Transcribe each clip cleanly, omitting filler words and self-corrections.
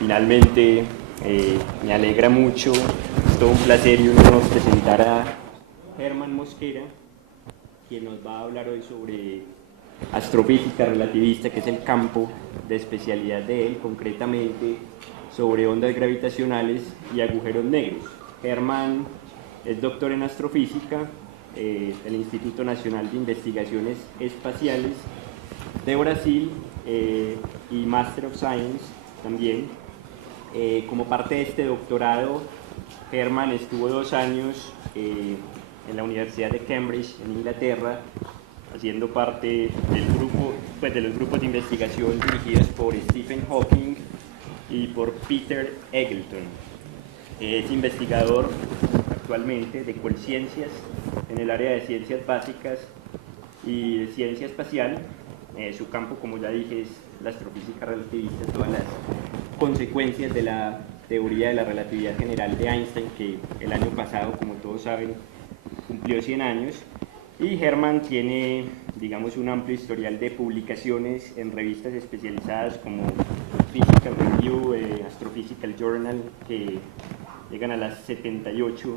Finalmente, me alegra mucho, es todo un placer y un honor presentar a Germán Mosquera, quien nos va a hablar hoy sobre astrofísica relativista, que es el campo de especialidad de él, concretamente sobre ondas gravitacionales y agujeros negros. Germán es doctor en astrofísica del Instituto Nacional de Investigaciones Espaciales de Brasil y Master of Science también. Como parte de este doctorado, Germán estuvo 2 años en la Universidad de Cambridge, en Inglaterra, haciendo parte del grupo, de los grupos de investigación dirigidos por Stephen Hawking y por Peter Eggleton. Es investigador actualmente de Colciencias en el área de ciencias básicas y de ciencia espacial. Su campo, como ya dije, es la astrofísica relativista, todas las consecuencias de la teoría de la relatividad general de Einstein, que el año pasado, como todos saben, cumplió 100 años. Y Germán tiene, digamos, un amplio historial de publicaciones en revistas especializadas como Physical Review, Astrophysical Journal, que llegan a las 78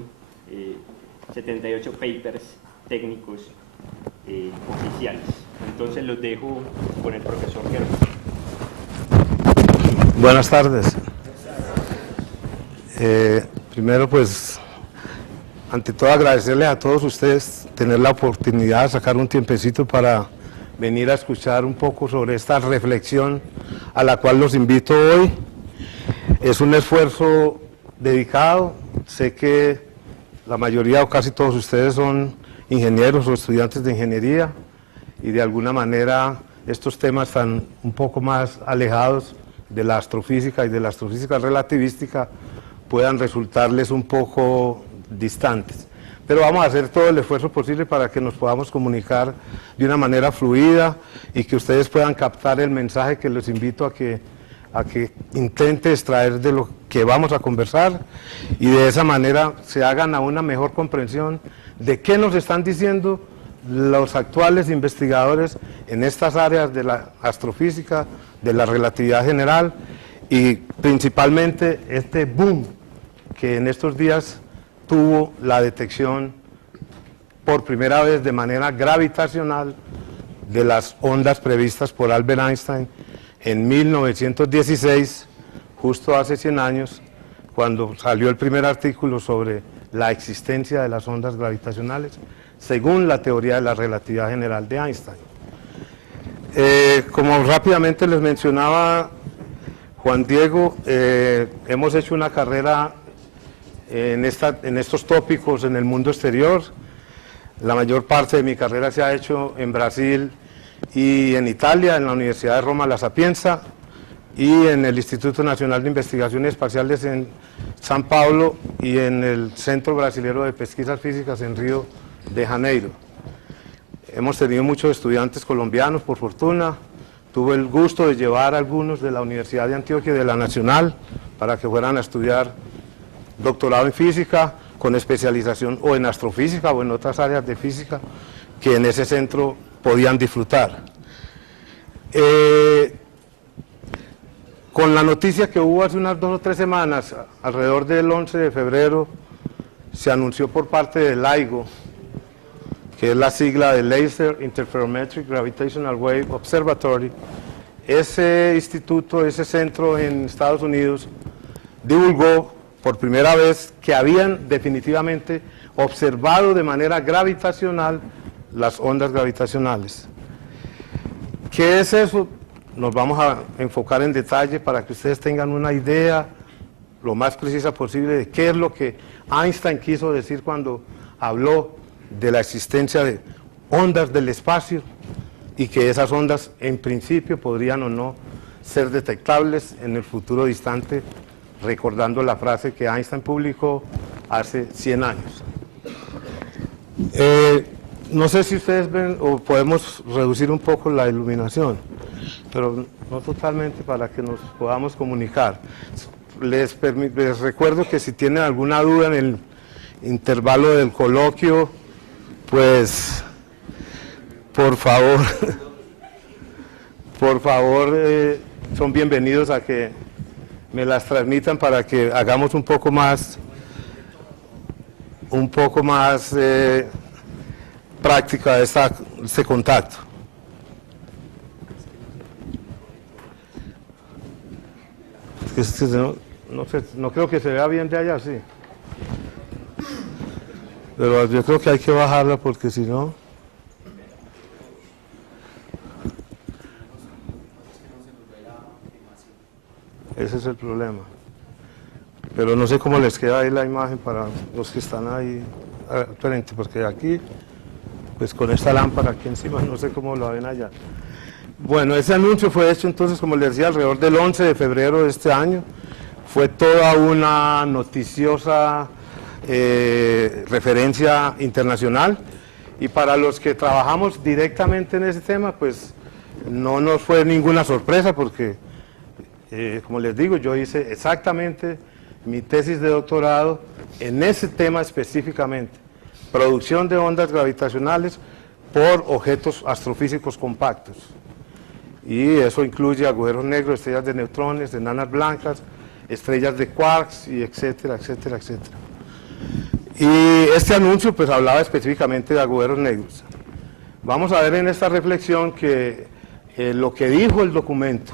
papers técnicos oficiales. Entonces los dejo con el profesor Germán. Buenas tardes. Primero, pues, ante todo agradecerles a todos ustedes tener la oportunidad de sacar un tiempecito para venir a escuchar un poco sobre esta reflexión a la cual los invito hoy. Es un esfuerzo dedicado, sé que la mayoría o casi todos ustedes son ingenieros o estudiantes de ingeniería y de alguna manera estos temas están un poco más alejados de la astrofísica y de la astrofísica relativística puedan resultarles un poco distantes. Pero vamos a hacer todo el esfuerzo posible para que nos podamos comunicar de una manera fluida y que ustedes puedan captar el mensaje que les invito a que intente extraer de lo que vamos a conversar y de esa manera se hagan a una mejor comprensión de qué nos están diciendo los actuales investigadores en estas áreas de la astrofísica, de la relatividad general y principalmente este boom que en estos días tuvo la detección por primera vez de manera gravitacional de las ondas previstas por Albert Einstein en 1916, justo hace 100 años, cuando salió el primer artículo sobre la existencia de las ondas gravitacionales, según la teoría de la relatividad general de Einstein. Como rápidamente les mencionaba Juan Diego, hemos hecho una carrera en estos tópicos en el mundo exterior. La mayor parte de mi carrera se ha hecho en Brasil y en Italia, en la Universidad de Roma La Sapienza y en el Instituto Nacional de Investigaciones Espaciales en San Paulo y en el Centro Brasilero de Pesquisas Físicas en Río de Janeiro. Hemos tenido muchos estudiantes colombianos, por fortuna. Tuve el gusto de llevar a algunos de la Universidad de Antioquia y de la Nacional para que fueran a estudiar doctorado en física con especialización o en astrofísica o en otras áreas de física que en ese centro podían disfrutar. Con la noticia que hubo hace unas 2 o 3 semanas, alrededor del 11 de febrero, se anunció por parte del LIGO, que es la sigla de Laser Interferometric Gravitational Wave Observatory. Ese instituto, ese centro en Estados Unidos, divulgó por primera vez que habían definitivamente observado de manera gravitacional las ondas gravitacionales. ¿Qué es eso? Nos vamos a enfocar en detalle para que ustedes tengan una idea lo más precisa posible de qué es lo que Einstein quiso decir cuando habló de la existencia de ondas del espacio y que esas ondas en principio podrían o no ser detectables en el futuro distante, recordando la frase que Einstein publicó hace 100 años. No sé si ustedes ven o podemos reducir un poco la iluminación, pero no totalmente para que nos podamos comunicar. Les recuerdo que si tienen alguna duda en el intervalo del coloquio, pues por favor son bienvenidos a que me las transmitan para que hagamos un poco más práctica este contacto. No creo que se vea bien de allá, sí. Pero yo creo que hay que bajarla porque si no... Ese es el problema. Pero no sé cómo les queda ahí la imagen para los que están ahí frente, porque aquí, pues con esta lámpara aquí encima, no sé cómo lo ven allá. Bueno, ese anuncio fue hecho entonces, como les decía, alrededor del 11 de febrero de este año. Fue toda una noticiosa referencia internacional, y para los que trabajamos directamente en ese tema, pues no nos fue ninguna sorpresa, porque como les digo, yo hice exactamente mi tesis de doctorado en ese tema específicamente, producción de ondas gravitacionales por objetos astrofísicos compactos, y eso incluye agujeros negros, estrellas de neutrones, enanas blancas, estrellas de quarks, y etcétera, etcétera, etcétera. Y este anuncio pues hablaba específicamente de agujeros negros. Vamos a ver en esta reflexión que lo que dijo el documento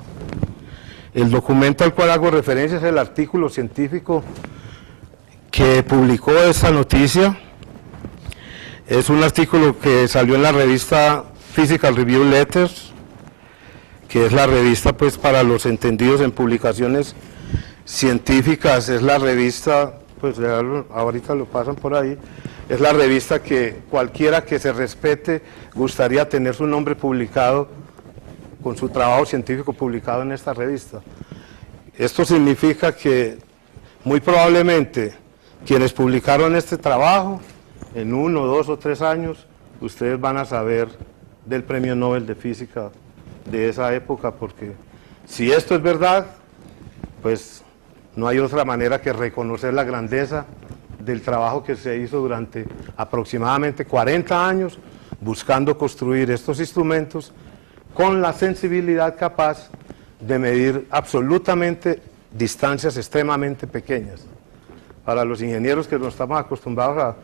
al cual hago referencia es el artículo científico que publicó esta noticia. Es un artículo que salió en la revista Physical Review Letters, que es la revista pues para los entendidos en publicaciones científicas, es la revista, pues ahorita lo pasan por ahí, es la revista que cualquiera que se respete gustaría tener su nombre publicado, con su trabajo científico publicado en esta revista. Esto significa que muy probablemente quienes publicaron este trabajo, en 1, 2 o 3 años, ustedes van a saber del Premio Nobel de Física de esa época, porque si esto es verdad, pues no hay otra manera que reconocer la grandeza del trabajo que se hizo durante aproximadamente 40 años, buscando construir estos instrumentos con la sensibilidad capaz de medir absolutamente distancias extremadamente pequeñas. Para los ingenieros que nos estamos acostumbrados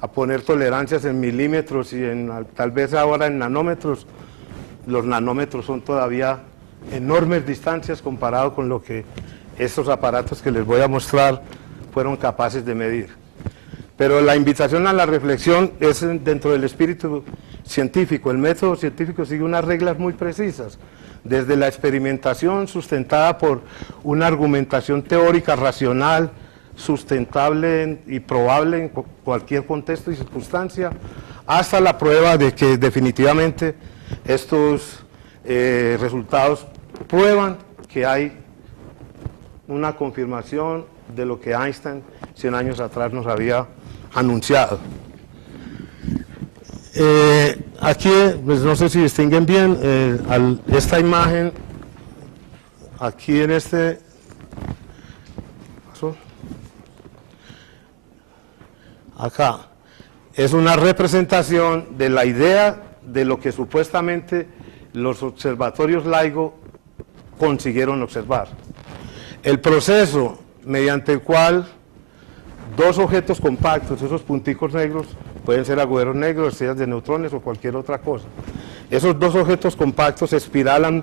a poner tolerancias en milímetros y tal vez ahora en nanómetros, los nanómetros son todavía enormes distancias comparado con lo que estos aparatos que les voy a mostrar fueron capaces de medir. Pero la invitación a la reflexión es dentro del espíritu científico. El método científico sigue unas reglas muy precisas, desde la experimentación sustentada por una argumentación teórica racional, sustentable y probable en cualquier contexto y circunstancia, hasta la prueba de que definitivamente estos resultados prueban que hay una confirmación de lo que Einstein 100 años atrás nos había anunciado. Aquí, pues no sé si distinguen bien esta imagen, aquí en este, acá, es una representación de la idea de lo que supuestamente los observatorios LIGO consiguieron observar. El proceso mediante el cual dos objetos compactos, esos punticos negros, pueden ser agujeros negros, estrellas de neutrones o cualquier otra cosa. Esos dos objetos compactos se espiralan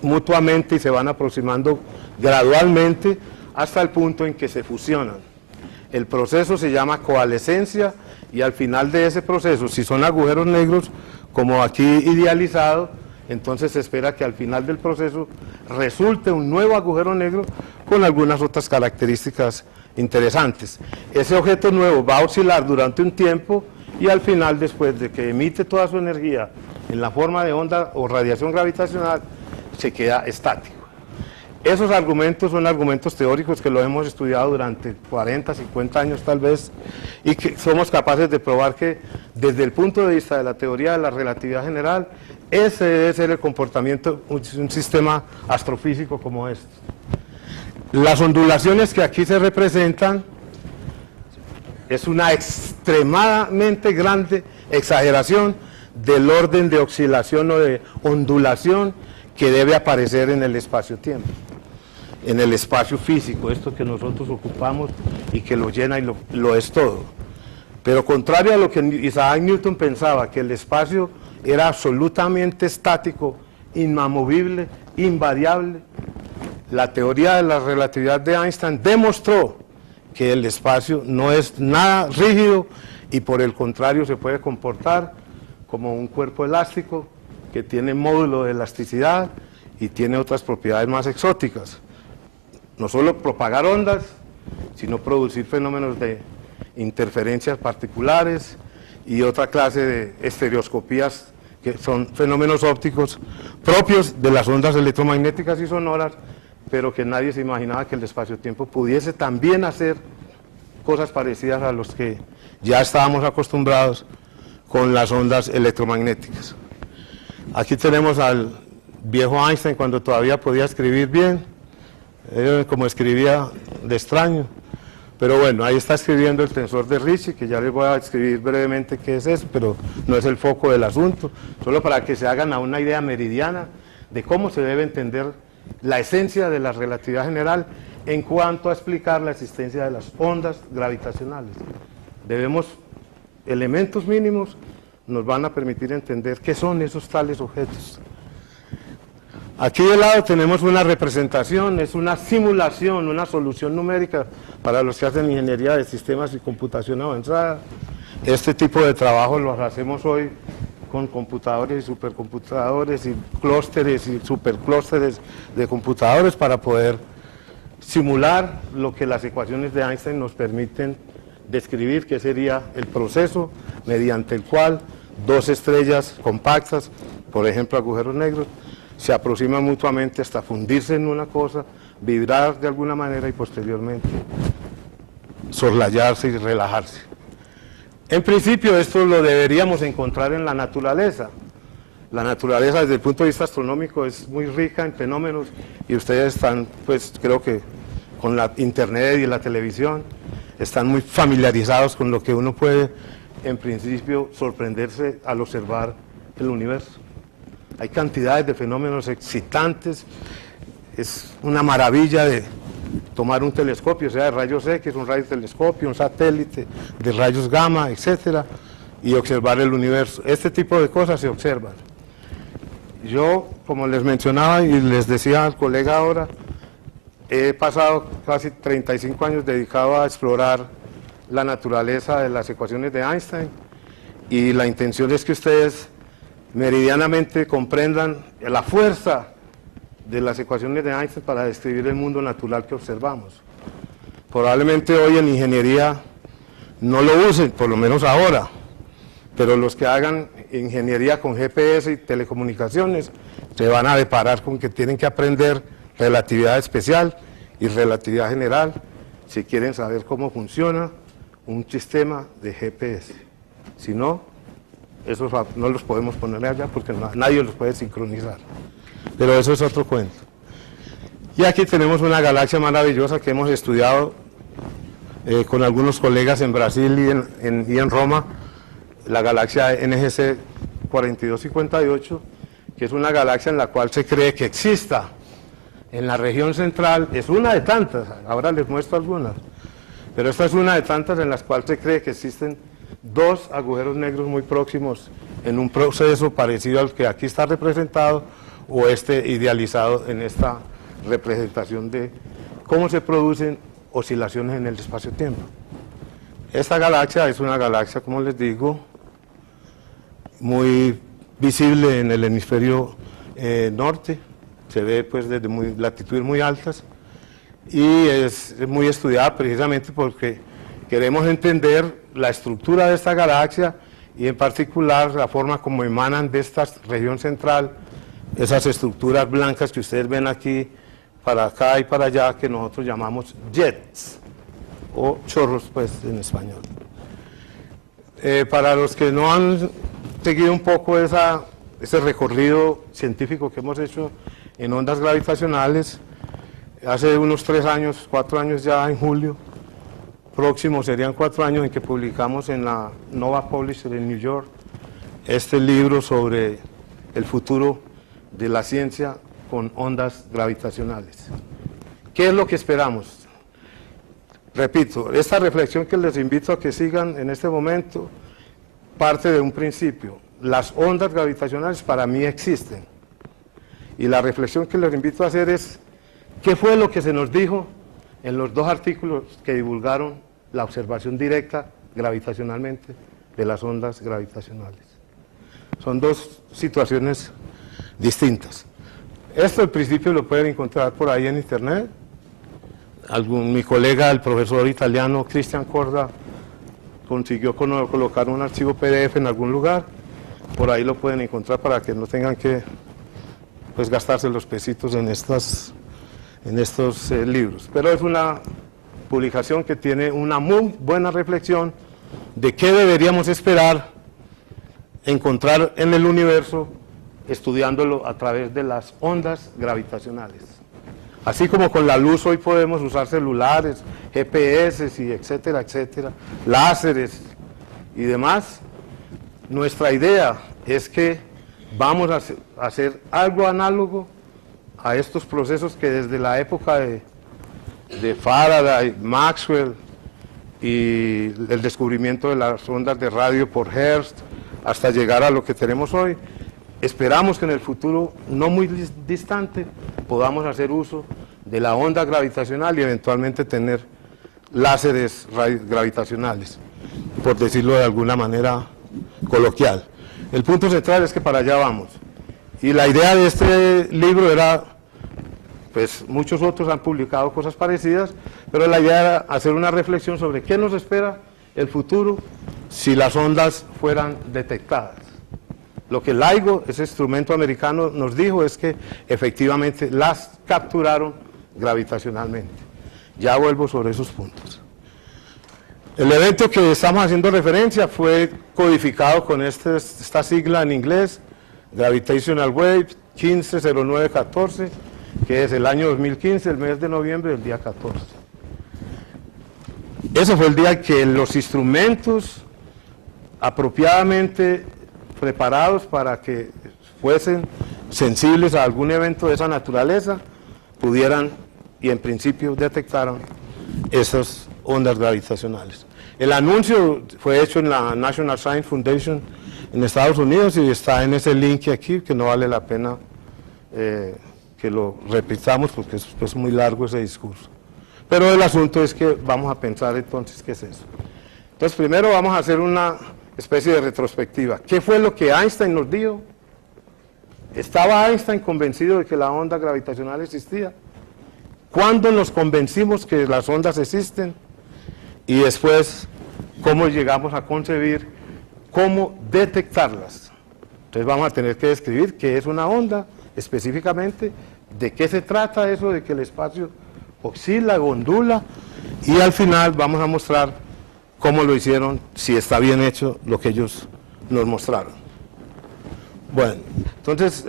mutuamente y se van aproximando gradualmente hasta el punto en que se fusionan. El proceso se llama coalescencia, y al final de ese proceso, si son agujeros negros, como aquí idealizado, entonces se espera que al final del proceso resulte un nuevo agujero negro con algunas otras características interesantes. Ese objeto nuevo va a oscilar durante un tiempo y al final, después de que emite toda su energía en la forma de onda o radiación gravitacional, se queda estático. Esos argumentos son argumentos teóricos que lo hemos estudiado durante 40, 50 años tal vez, y que somos capaces de probar que desde el punto de vista de la teoría de la relatividad general, ese debe ser el comportamiento de un sistema astrofísico como este. Las ondulaciones que aquí se representan es una extremadamente grande exageración del orden de oscilación o de ondulación que debe aparecer en el espacio-tiempo. en el espacio físico, esto que nosotros ocupamos y que lo llena y lo es todo. Pero contrario a lo que Isaac Newton pensaba, que el espacio era absolutamente estático, inamovible, invariable, la teoría de la relatividad de Einstein demostró que el espacio no es nada rígido y por el contrario se puede comportar como un cuerpo elástico que tiene módulo de elasticidad y tiene otras propiedades más exóticas. No solo propagar ondas, sino producir fenómenos de interferencias particulares y otra clase de estereoscopías que son fenómenos ópticos propios de las ondas electromagnéticas y sonoras, pero que nadie se imaginaba que el espacio-tiempo pudiese también hacer cosas parecidas a los que ya estábamos acostumbrados con las ondas electromagnéticas. Aquí tenemos al viejo Einstein cuando todavía podía escribir bien, como escribía de extraño, pero bueno, ahí está escribiendo el tensor de Ricci, que ya les voy a escribir brevemente qué es eso, pero no es el foco del asunto, solo para que se hagan a una idea meridiana de cómo se debe entender la esencia de la relatividad general en cuanto a explicar la existencia de las ondas gravitacionales. Elementos mínimos nos van a permitir entender qué son esos tales objetos. Aquí de lado tenemos una representación, es una simulación, una solución numérica para los que hacen ingeniería de sistemas y computación avanzada. Este tipo de trabajo lo hacemos hoy con computadores y supercomputadores y clústeres y superclústeres de computadores para poder simular lo que las ecuaciones de Einstein nos permiten describir, que sería el proceso mediante el cual dos estrellas compactas, por ejemplo agujeros negros, se aproximan mutuamente hasta fundirse en una cosa, vibrar de alguna manera y posteriormente soslayarse y relajarse. En principio esto lo deberíamos encontrar en la naturaleza. La naturaleza desde el punto de vista astronómico es muy rica en fenómenos y ustedes están, pues creo que con la internet y la televisión, están muy familiarizados con lo que uno puede en principio sorprenderse al observar el universo. Hay cantidades de fenómenos excitantes, es una maravilla de tomar un telescopio, sea de rayos X, un radiotelescopio, un satélite de rayos gamma, etcétera, y observar el universo. Este tipo de cosas se observan. Yo, como les mencionaba y les decía al colega ahora, he pasado casi 35 años dedicado a explorar la naturaleza de las ecuaciones de Einstein y la intención es que ustedes meridianamente comprendan la fuerza de las ecuaciones de Einstein para describir el mundo natural que observamos. Probablemente hoy en ingeniería no lo usen, por lo menos ahora, pero los que hagan ingeniería con GPS y telecomunicaciones se van a deparar con que tienen que aprender relatividad especial y relatividad general si quieren saber cómo funciona un sistema de GPS. Si no, esos no los podemos poner allá porque nadie los puede sincronizar. Pero eso es otro cuento. Y aquí tenemos una galaxia maravillosa que hemos estudiado con algunos colegas en Brasil y en Roma, la galaxia NGC 4258, que es una galaxia en la cual se cree que exista en la región central, es una de tantas, ahora les muestro algunas, pero esta es una de tantas en las cuales se cree que existen dos agujeros negros muy próximos en un proceso parecido al que aquí está representado o idealizado en esta representación de cómo se producen oscilaciones en el espacio-tiempo. Esta galaxia es una galaxia, como les digo, muy visible en el hemisferio norte, se ve pues desde latitudes muy altas y es muy estudiada precisamente porque queremos entender la estructura de esta galaxia y en particular la forma como emanan de esta región central esas estructuras blancas que ustedes ven aquí, para acá y para allá, que nosotros llamamos jets o chorros pues en español. Para los que no han seguido un poco ese recorrido científico que hemos hecho en ondas gravitacionales, hace unos 3 años, 4 años ya en julio, próximo serían 4 años en que publicamos en la Nova Publisher en New York este libro sobre el futuro de la ciencia con ondas gravitacionales, ¿Qué es lo que esperamos? Repito, esta reflexión que les invito a que sigan en este momento parte de un principio. Las ondas gravitacionales para mí existen. Y la reflexión que les invito a hacer es, ¿qué fue lo que se nos dijo en los 2 artículos que divulgaron la observación directa gravitacionalmente de las ondas gravitacionales? Son 2 situaciones distintas. Esto al principio lo pueden encontrar por ahí en internet. Mi colega, el profesor italiano Cristian Corda, consiguió colocar un archivo PDF en algún lugar. Por ahí lo pueden encontrar para que no tengan que pues, gastarse los pesitos en estos libros. Pero es una publicación que tiene una muy buena reflexión de qué deberíamos esperar encontrar en el universo estudiándolo a través de las ondas gravitacionales. Así como con la luz hoy podemos usar celulares, GPS y etcétera, etcétera, láseres y demás, nuestra idea es que vamos a hacer algo análogo a estos procesos que desde la época de Faraday, Maxwell y el descubrimiento de las ondas de radio por Hertz hasta llegar a lo que tenemos hoy, esperamos que en el futuro no muy distante podamos hacer uso de la onda gravitacional y eventualmente tener láseres gravitacionales, por decirlo de alguna manera coloquial. El punto central es que para allá vamos. Y la idea de este libro era, pues muchos otros han publicado cosas parecidas, pero la idea era hacer una reflexión sobre qué nos espera el futuro si las ondas fueran detectadas. Lo que LIGO, ese instrumento americano, nos dijo es que efectivamente las capturaron gravitacionalmente. Ya vuelvo sobre esos puntos. El evento que estamos haciendo referencia fue codificado con esta sigla en inglés, Gravitational Wave 150914, que es el año 2015, el mes de noviembre, el día 14. Ese fue el día que los instrumentos apropiadamente preparados para que fuesen sensibles a algún evento de esa naturaleza, pudieran y en principio detectaron esas ondas gravitacionales. El anuncio fue hecho en la National Science Foundation en Estados Unidos y está en ese link aquí, que no vale la pena que lo repitamos porque es muy largo ese discurso. Pero el asunto es que vamos a pensar entonces qué es eso. Entonces primero vamos a hacer una especie de retrospectiva. ¿Qué fue lo que Einstein nos dijo? ¿Estaba Einstein convencido de que la onda gravitacional existía? ¿Cuándo nos convencimos que las ondas existen? Y después, ¿cómo llegamos a concebir cómo detectarlas? Entonces vamos a tener que describir qué es una onda específicamente, de qué se trata eso de que el espacio oscila, ondula, y al final vamos a mostrar cómo lo hicieron, si está bien hecho lo que ellos nos mostraron. Bueno, entonces,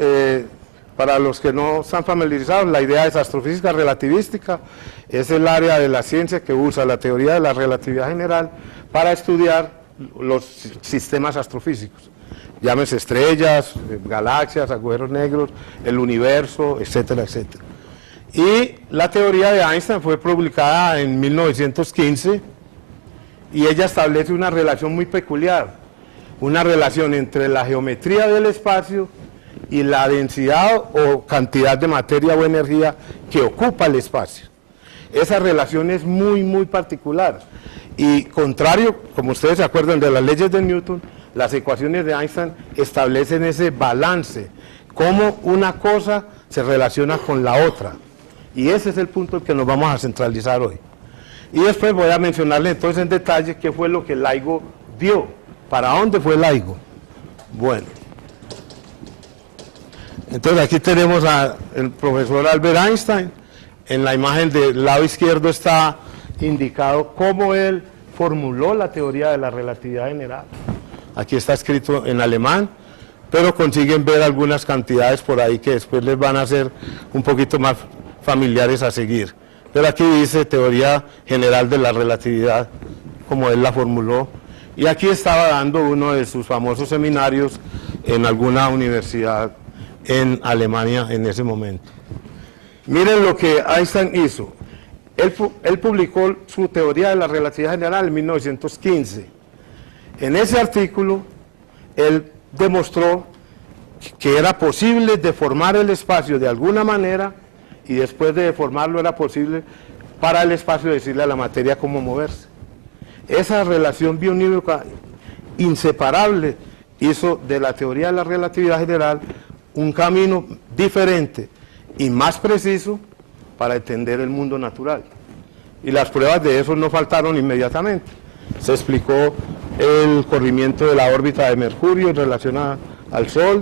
para los que no están familiarizados, la idea es astrofísica relativística, es el área de la ciencia que usa la teoría de la relatividad general para estudiar los sistemas astrofísicos, llámese estrellas, galaxias, agujeros negros, el universo, etcétera, etcétera. Y la teoría de Einstein fue publicada en 1915 y ella establece una relación muy peculiar, una relación entre la geometría del espacio y la densidad o cantidad de materia o energía que ocupa el espacio. Esa relación es muy, muy particular. Y contrario, como ustedes se acuerdan de las leyes de Newton, las ecuaciones de Einstein establecen ese balance, cómo una cosa se relaciona con la otra. Y ese es el punto en que nos vamos a centralizar hoy. Y después voy a mencionarles entonces en detalle qué fue lo que LIGO dio. ¿Para dónde fue LIGO? Bueno. Entonces aquí tenemos al profesor Albert Einstein. En la imagen del lado izquierdo está indicado cómo él formuló la teoría de la relatividad general. Aquí está escrito en alemán, pero consiguen ver algunas cantidades por ahí que después les van a ser un poquito más familiares a seguir. Pero aquí dice teoría general de la relatividad, como él la formuló. Y aquí estaba dando uno de sus famosos seminarios en alguna universidad en Alemania en ese momento. Miren lo que Einstein hizo. Él publicó su teoría de la relatividad general en 1915. En ese artículo, él demostró que era posible deformar el espacio de alguna manera, y después de deformarlo era posible para el espacio decirle a la materia cómo moverse. Esa relación bionívoca inseparable hizo de la teoría de la relatividad general un camino diferente y más preciso para entender el mundo natural. Y las pruebas de eso no faltaron inmediatamente. Se explicó el corrimiento de la órbita de Mercurio en relación al Sol,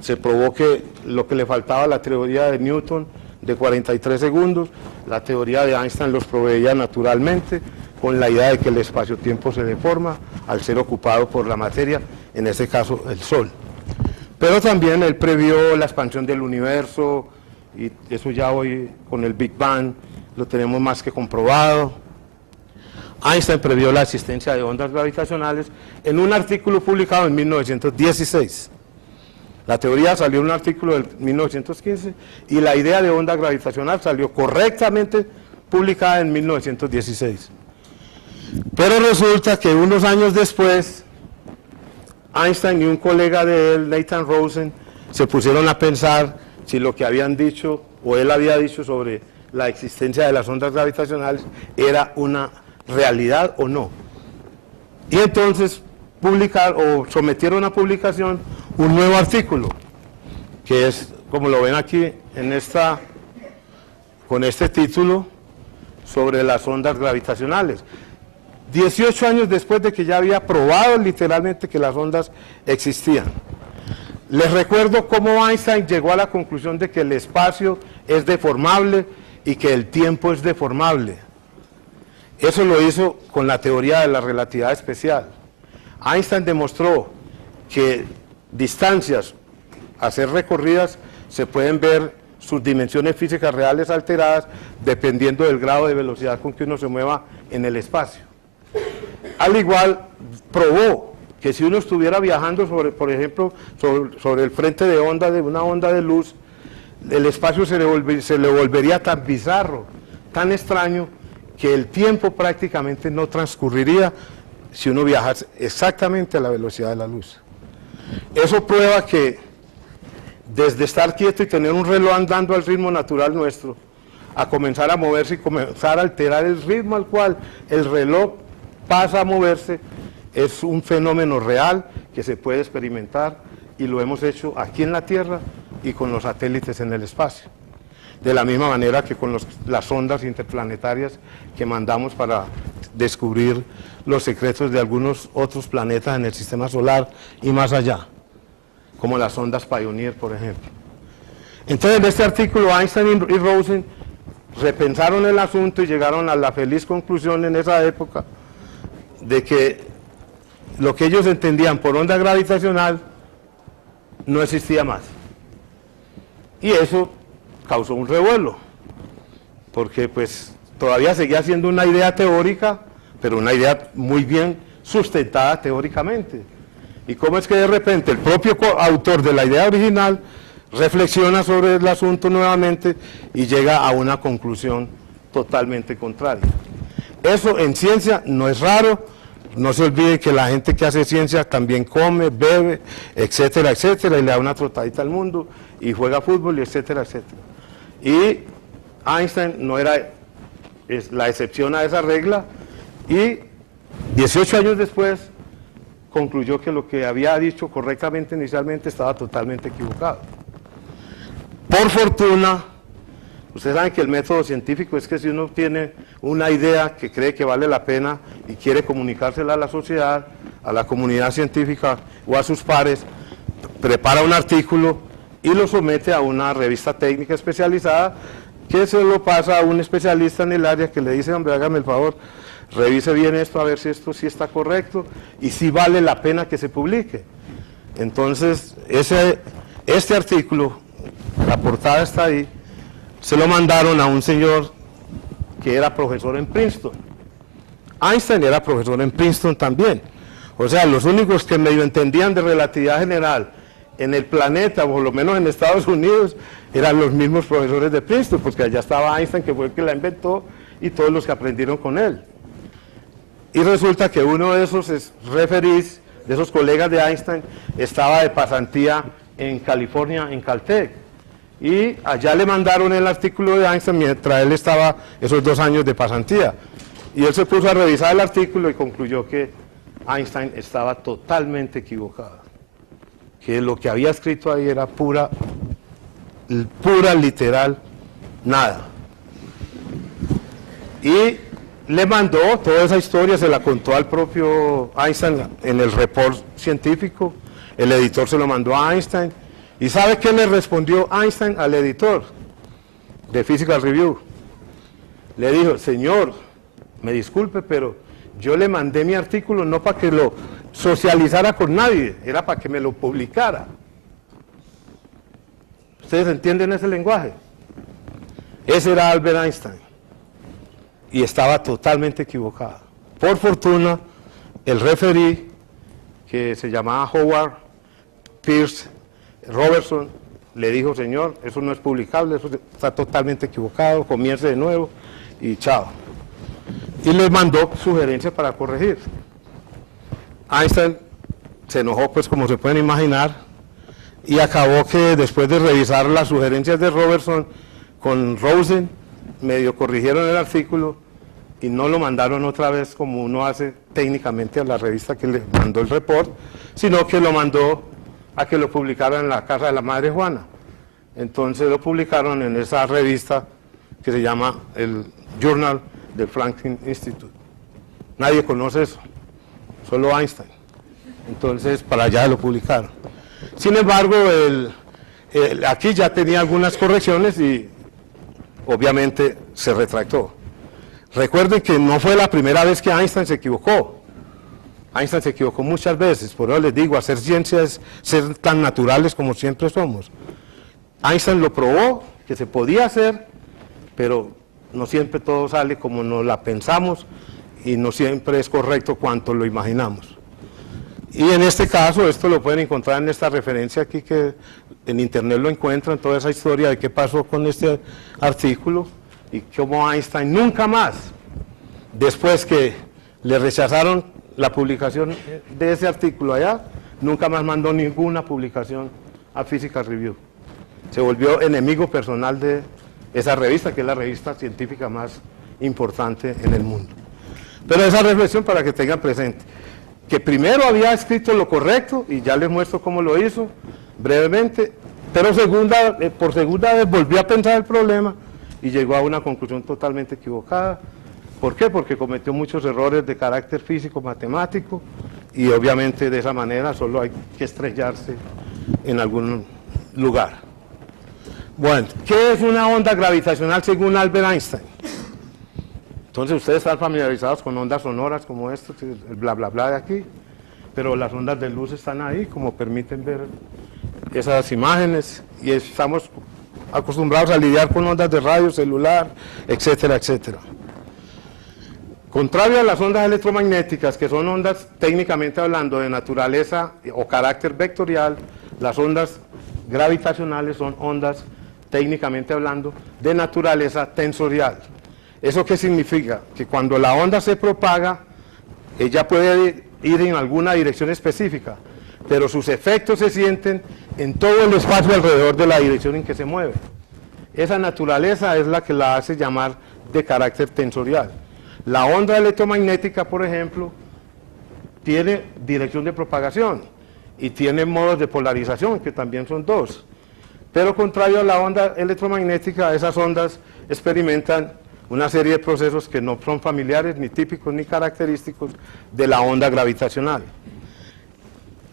se probó que lo que le faltaba a la teoría de Newton de 43 segundos, la teoría de Einstein los proveía naturalmente, con la idea de que el espacio-tiempo se deforma al ser ocupado por la materia, en este caso el Sol. Pero también él previó la expansión del universo, y eso ya hoy con el Big Bang lo tenemos más que comprobado. Einstein previó la existencia de ondas gravitacionales en un artículo publicado en 1916. La teoría salió en un artículo del 1915 y la idea de onda gravitacional salió correctamente publicada en 1916. Pero resulta que unos años después, Einstein y un colega de él, Nathan Rosen, se pusieron a pensar si lo que habían dicho, o él había dicho sobre la existencia de las ondas gravitacionales, era una realidad o no. Y entonces sometieron a publicación un nuevo artículo, que es, como lo ven aquí, con este título, sobre las ondas gravitacionales. 18 años después de que ya había probado literalmente que las ondas existían. Les recuerdo cómo Einstein llegó a la conclusión de que el espacio es deformable y que el tiempo es deformable. Eso lo hizo con la teoría de la relatividad especial. Einstein demostró que distancias a ser recorridas se pueden ver sus dimensiones físicas reales alteradas dependiendo del grado de velocidad con que uno se mueva en el espacio. Al igual, probó que si uno estuviera viajando por ejemplo, sobre el frente de onda de una onda de luz, el espacio se le volvería tan bizarro, tan extraño, que el tiempo prácticamente no transcurriría si uno viajase exactamente a la velocidad de la luz. Eso prueba que desde estar quieto y tener un reloj andando al ritmo natural nuestro, a comenzar a moverse y comenzar a alterar el ritmo al cual el reloj pasa a moverse, es un fenómeno real que se puede experimentar, y lo hemos hecho aquí en la Tierra y con los satélites en el espacio. De la misma manera que con las ondas interplanetarias que mandamos para descubrir los secretos de algunos otros planetas en el sistema solar y más allá, como las ondas Pioneer, por ejemplo. Entonces, en este artículo, Einstein y Rosen repensaron el asunto y llegaron a la feliz conclusión en esa época de que lo que ellos entendían por onda gravitacional no existía más. Y eso causó un revuelo, porque pues todavía seguía siendo una idea teórica, pero una idea muy bien sustentada teóricamente. ¿Y cómo es que de repente el propio autor de la idea original reflexiona sobre el asunto nuevamente y llega a una conclusión totalmente contraria? Eso en ciencia no es raro. No se olvide que la gente que hace ciencia también come, bebe, etcétera, etcétera, y le da una trotadita al mundo, y juega fútbol, etcétera, etcétera. Y Einstein no era la excepción a esa regla, y 18 años después concluyó que lo que había dicho correctamente inicialmente estaba totalmente equivocado. Por fortuna, ustedes saben que el método científico es que si uno tiene una idea que cree que vale la pena y quiere comunicársela a la sociedad, a la comunidad científica o a sus pares, prepara un artículo y lo somete a una revista técnica especializada, que se lo pasa a un especialista en el área que le dice: hombre, hágame el favor, revise bien esto, a ver si esto sí está correcto y si vale la pena que se publique. Entonces, este artículo, la portada está ahí, se lo mandaron a un señor que era profesor en Princeton. Einstein era profesor en Princeton también. O sea, los únicos que medio entendían de relatividad general en el planeta, o por lo menos en Estados Unidos, eran los mismos profesores de Princeton, porque allá estaba Einstein, que fue el que la inventó, y todos los que aprendieron con él. Y resulta que uno de esos referees, de esos colegas de Einstein, estaba de pasantía en California, en Caltech. Y allá le mandaron el artículo de Einstein mientras él estaba esos 2 años de pasantía. Y él se puso a revisar el artículo y concluyó que Einstein estaba totalmente equivocado. Que lo que había escrito ahí era pura, literal, nada. Y le mandó toda esa historia, se la contó al propio Einstein en el report científico, el editor se lo mandó a Einstein, y ¿sabe qué le respondió Einstein al editor de Physical Review? Le dijo, señor, me disculpe, pero yo le mandé mi artículo no para que lo socializara con nadie, era para que me lo publicara. ¿Ustedes entienden ese lenguaje? Ese era Albert Einstein. Y estaba totalmente equivocado. Por fortuna, el referee, que se llamaba Howard Pierce Robertson, le dijo, señor, eso no es publicable, eso está totalmente equivocado, comience de nuevo y chao. Y le mandó sugerencias para corregir. Einstein se enojó, pues como se pueden imaginar, y acabó que después de revisar las sugerencias de Robertson con Rosen, medio corrigieron el artículo y no lo mandaron otra vez como uno hace técnicamente a la revista que le mandó el report, sino que lo mandó a que lo publicaran en la casa de la Madre Juana. Entonces lo publicaron en esa revista que se llama el Journal del Franklin Institute. Nadie conoce eso, solo Einstein. Entonces para allá lo publicaron. Sin embargo, aquí ya tenía algunas correcciones y obviamente se retractó. Recuerden que no fue la primera vez que Einstein se equivocó. Einstein se equivocó muchas veces, por eso les digo, hacer ciencia es ser tan naturales como siempre somos. Einstein lo probó, que se podía hacer, pero no siempre todo sale como nos la pensamos y no siempre es correcto cuanto lo imaginamos. Y en este caso, esto lo pueden encontrar en esta referencia aquí, que en internet lo encuentran, toda esa historia de qué pasó con este artículo y cómo Einstein nunca más, después que le rechazaron la publicación de ese artículo allá, nunca más mandó ninguna publicación a Physical Review. Se volvió enemigo personal de esa revista, que es la revista científica más importante en el mundo. Pero esa reflexión para que tengan presente, que primero había escrito lo correcto, y ya les muestro cómo lo hizo, brevemente, pero por segunda vez volvió a pensar el problema y llegó a una conclusión totalmente equivocada. ¿Por qué? Porque cometió muchos errores de carácter físico, matemático, y obviamente de esa manera solo hay que estrellarse en algún lugar. Bueno, ¿qué es una onda gravitacional según Albert Einstein? Entonces ustedes están familiarizados con ondas sonoras como esto, el bla bla bla de aquí, pero las ondas de luz están ahí, como permiten ver esas imágenes, y estamos acostumbrados a lidiar con ondas de radio, celular, etcétera, etcétera. Contrario a las ondas electromagnéticas, que son ondas técnicamente hablando de naturaleza o carácter vectorial, las ondas gravitacionales son ondas técnicamente hablando de naturaleza tensorial. ¿Eso qué significa? Que cuando la onda se propaga, ella puede ir en alguna dirección específica, pero sus efectos se sienten en todo el espacio alrededor de la dirección en que se mueve. Esa naturaleza es la que la hace llamar de carácter tensorial. La onda electromagnética, por ejemplo, tiene dirección de propagación y tiene modos de polarización, que también son 2. Pero contrario a la onda electromagnética, esas ondas experimentan una serie de procesos que no son familiares, ni típicos, ni característicos de la onda gravitacional.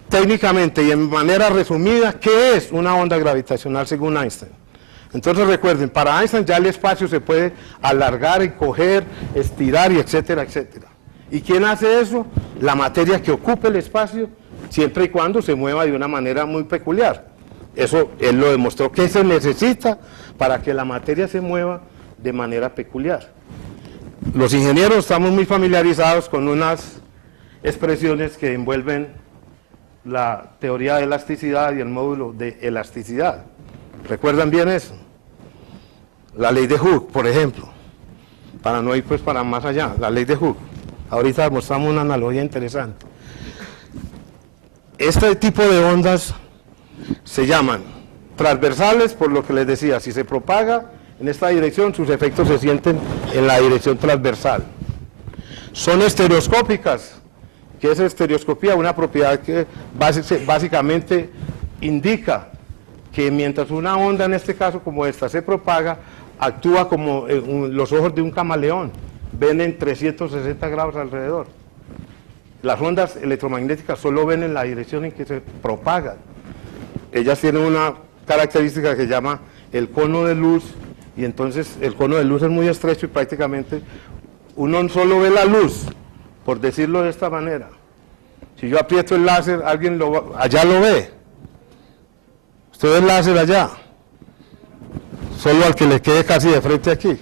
Técnicamente y en manera resumida, ¿qué es una onda gravitacional según Einstein? Entonces recuerden, para Einstein ya el espacio se puede alargar, encoger, estirar, y etcétera, etcétera. ¿Y quién hace eso? La materia que ocupe el espacio, siempre y cuando se mueva de una manera muy peculiar. Eso él lo demostró, que se necesita para que la materia se mueva de manera peculiar. Los ingenieros estamos muy familiarizados con unas expresiones que envuelven la teoría de elasticidad y el módulo de elasticidad. ¿Recuerdan bien eso? La ley de Hooke, por ejemplo, para no ir pues para más allá, la ley de Hooke. Ahorita mostramos una analogía interesante. Este tipo de ondas se llaman transversales, por lo que les decía, si se propaga en esta dirección, sus efectos se sienten en la dirección transversal. Son estereoscópicas. ¿Qué es estereoscopía? Una propiedad que básicamente indica que mientras una onda, en este caso como esta, se propaga, actúa como los ojos de un camaleón, ven en 360 grados alrededor. Las ondas electromagnéticas solo ven en la dirección en que se propagan. Ellas tienen una característica que se llama el cono de luz, y entonces el cono de luz es muy estrecho y prácticamente uno solo ve la luz, por decirlo de esta manera. Si yo aprieto el láser, alguien allá lo ve. Usted ve el láser allá, solo al que le quede casi de frente aquí.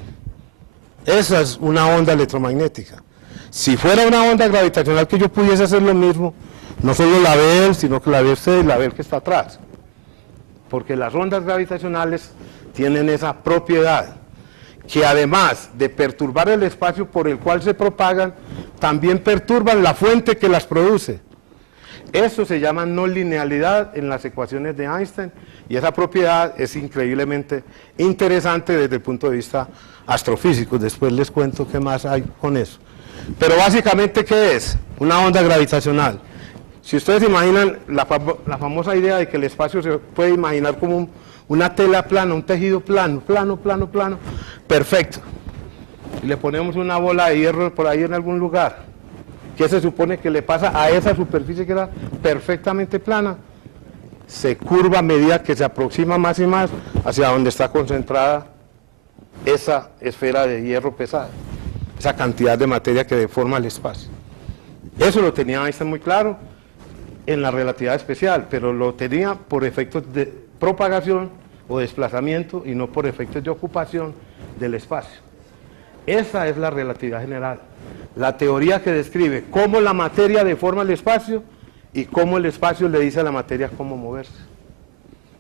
Esa es una onda electromagnética. Si fuera una onda gravitacional que yo pudiese hacer lo mismo, no solo la ve él, sino que la ve usted y la ve el que está atrás. Porque las ondas gravitacionales tienen esa propiedad, que además de perturbar el espacio por el cual se propagan, también perturban la fuente que las produce. Eso se llama no linealidad en las ecuaciones de Einstein, y esa propiedad es increíblemente interesante desde el punto de vista astrofísico. Después les cuento qué más hay con eso. Pero básicamente, ¿qué es? Una onda gravitacional. Si ustedes imaginan la famosa idea de que el espacio se puede imaginar como una tela plana, un tejido plano, perfecto. Y le ponemos una bola de hierro por ahí en algún lugar. ¿Qué se supone que le pasa a esa superficie que era perfectamente plana? Se curva a medida que se aproxima más y más hacia donde está concentrada esa esfera de hierro pesada, esa cantidad de materia que deforma el espacio. Eso lo tenía Einstein muy claro en la relatividad especial, pero lo tenía por efectos de propagación o desplazamiento y no por efectos de ocupación del espacio. Esa es la relatividad general, la teoría que describe cómo la materia deforma el espacio y cómo el espacio le dice a la materia cómo moverse.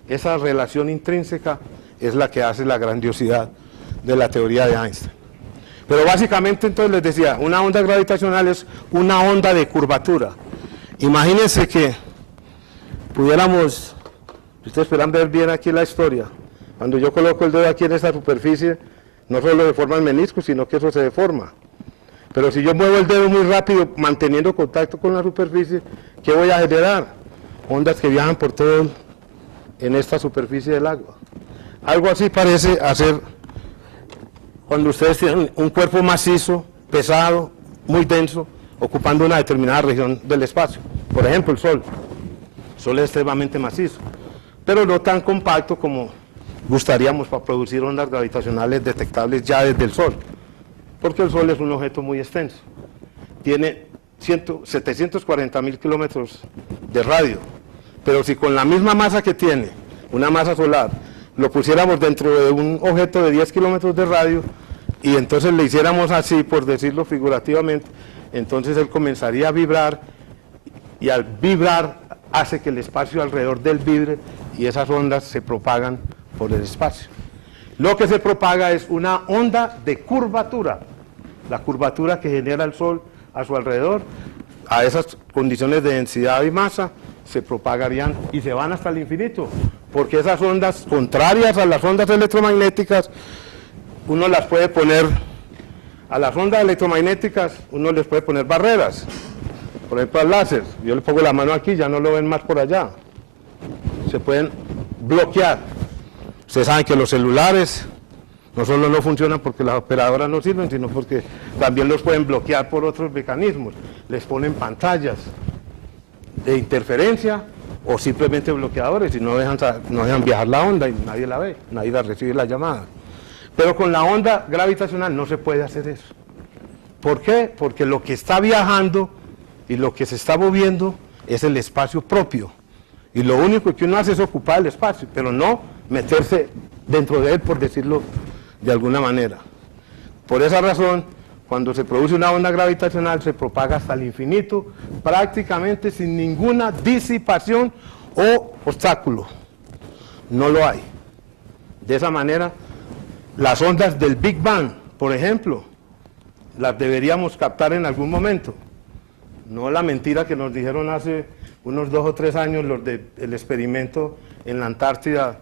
Esa relación intrínseca es la que hace la grandiosidad de la teoría de Einstein. Pero básicamente, entonces les decía, una onda gravitacional es una onda de curvatura. Imagínense que pudiéramos, ustedes esperan ver bien aquí la historia, cuando yo coloco el dedo aquí en esta superficie, no solo deforma el menisco, sino que eso se deforma. Pero si yo muevo el dedo muy rápido, manteniendo contacto con la superficie, ¿qué voy a generar? Ondas que viajan por todo en esta superficie del agua. Algo así parece hacer cuando ustedes tienen un cuerpo macizo, pesado, muy denso, ocupando una determinada región del espacio. Por ejemplo, el Sol. El Sol es extremadamente macizo, pero no tan compacto como gustaríamos para producir ondas gravitacionales detectables ya desde el Sol, porque el Sol es un objeto muy extenso. Tiene 740.000 kilómetros de radio, pero si con la misma masa que tiene, una masa solar, lo pusiéramos dentro de un objeto de 10 kilómetros de radio, y entonces le hiciéramos así, por decirlo figurativamente, entonces él comenzaría a vibrar, y al vibrar hace que el espacio alrededor del vibre, y esas ondas se propagan por el espacio. Lo que se propaga es una onda de curvatura, la curvatura que genera el Sol a su alrededor. A esas condiciones de densidad y masa se propagarían y se van hasta el infinito, porque esas ondas, contrarias a las ondas electromagnéticas, uno las puede poner, a las ondas electromagnéticas uno les puede poner barreras. Por ejemplo, al láser, yo le pongo la mano aquí, ya no lo ven más por allá, se pueden bloquear. Ustedes saben que los celulares no solo no funcionan porque las operadoras no sirven, sino porque también los pueden bloquear por otros mecanismos. Les ponen pantallas de interferencia o simplemente bloqueadores y no dejan viajar la onda y nadie la ve, nadie la recibe la llamada. Pero con la onda gravitacional no se puede hacer eso. ¿Por qué? Porque lo que está viajando y lo que se está moviendo es el espacio propio. Y lo único que uno hace es ocupar el espacio, pero no meterse dentro de él, por decirlo de alguna manera. Por esa razón, cuando se produce una onda gravitacional se propaga hasta el infinito, prácticamente sin ninguna disipación o obstáculo. No lo hay. De esa manera, las ondas del Big Bang, por ejemplo, las deberíamos captar en algún momento. No la mentira que nos dijeron hace unos 2 o 3 años los del experimento en la Antártida,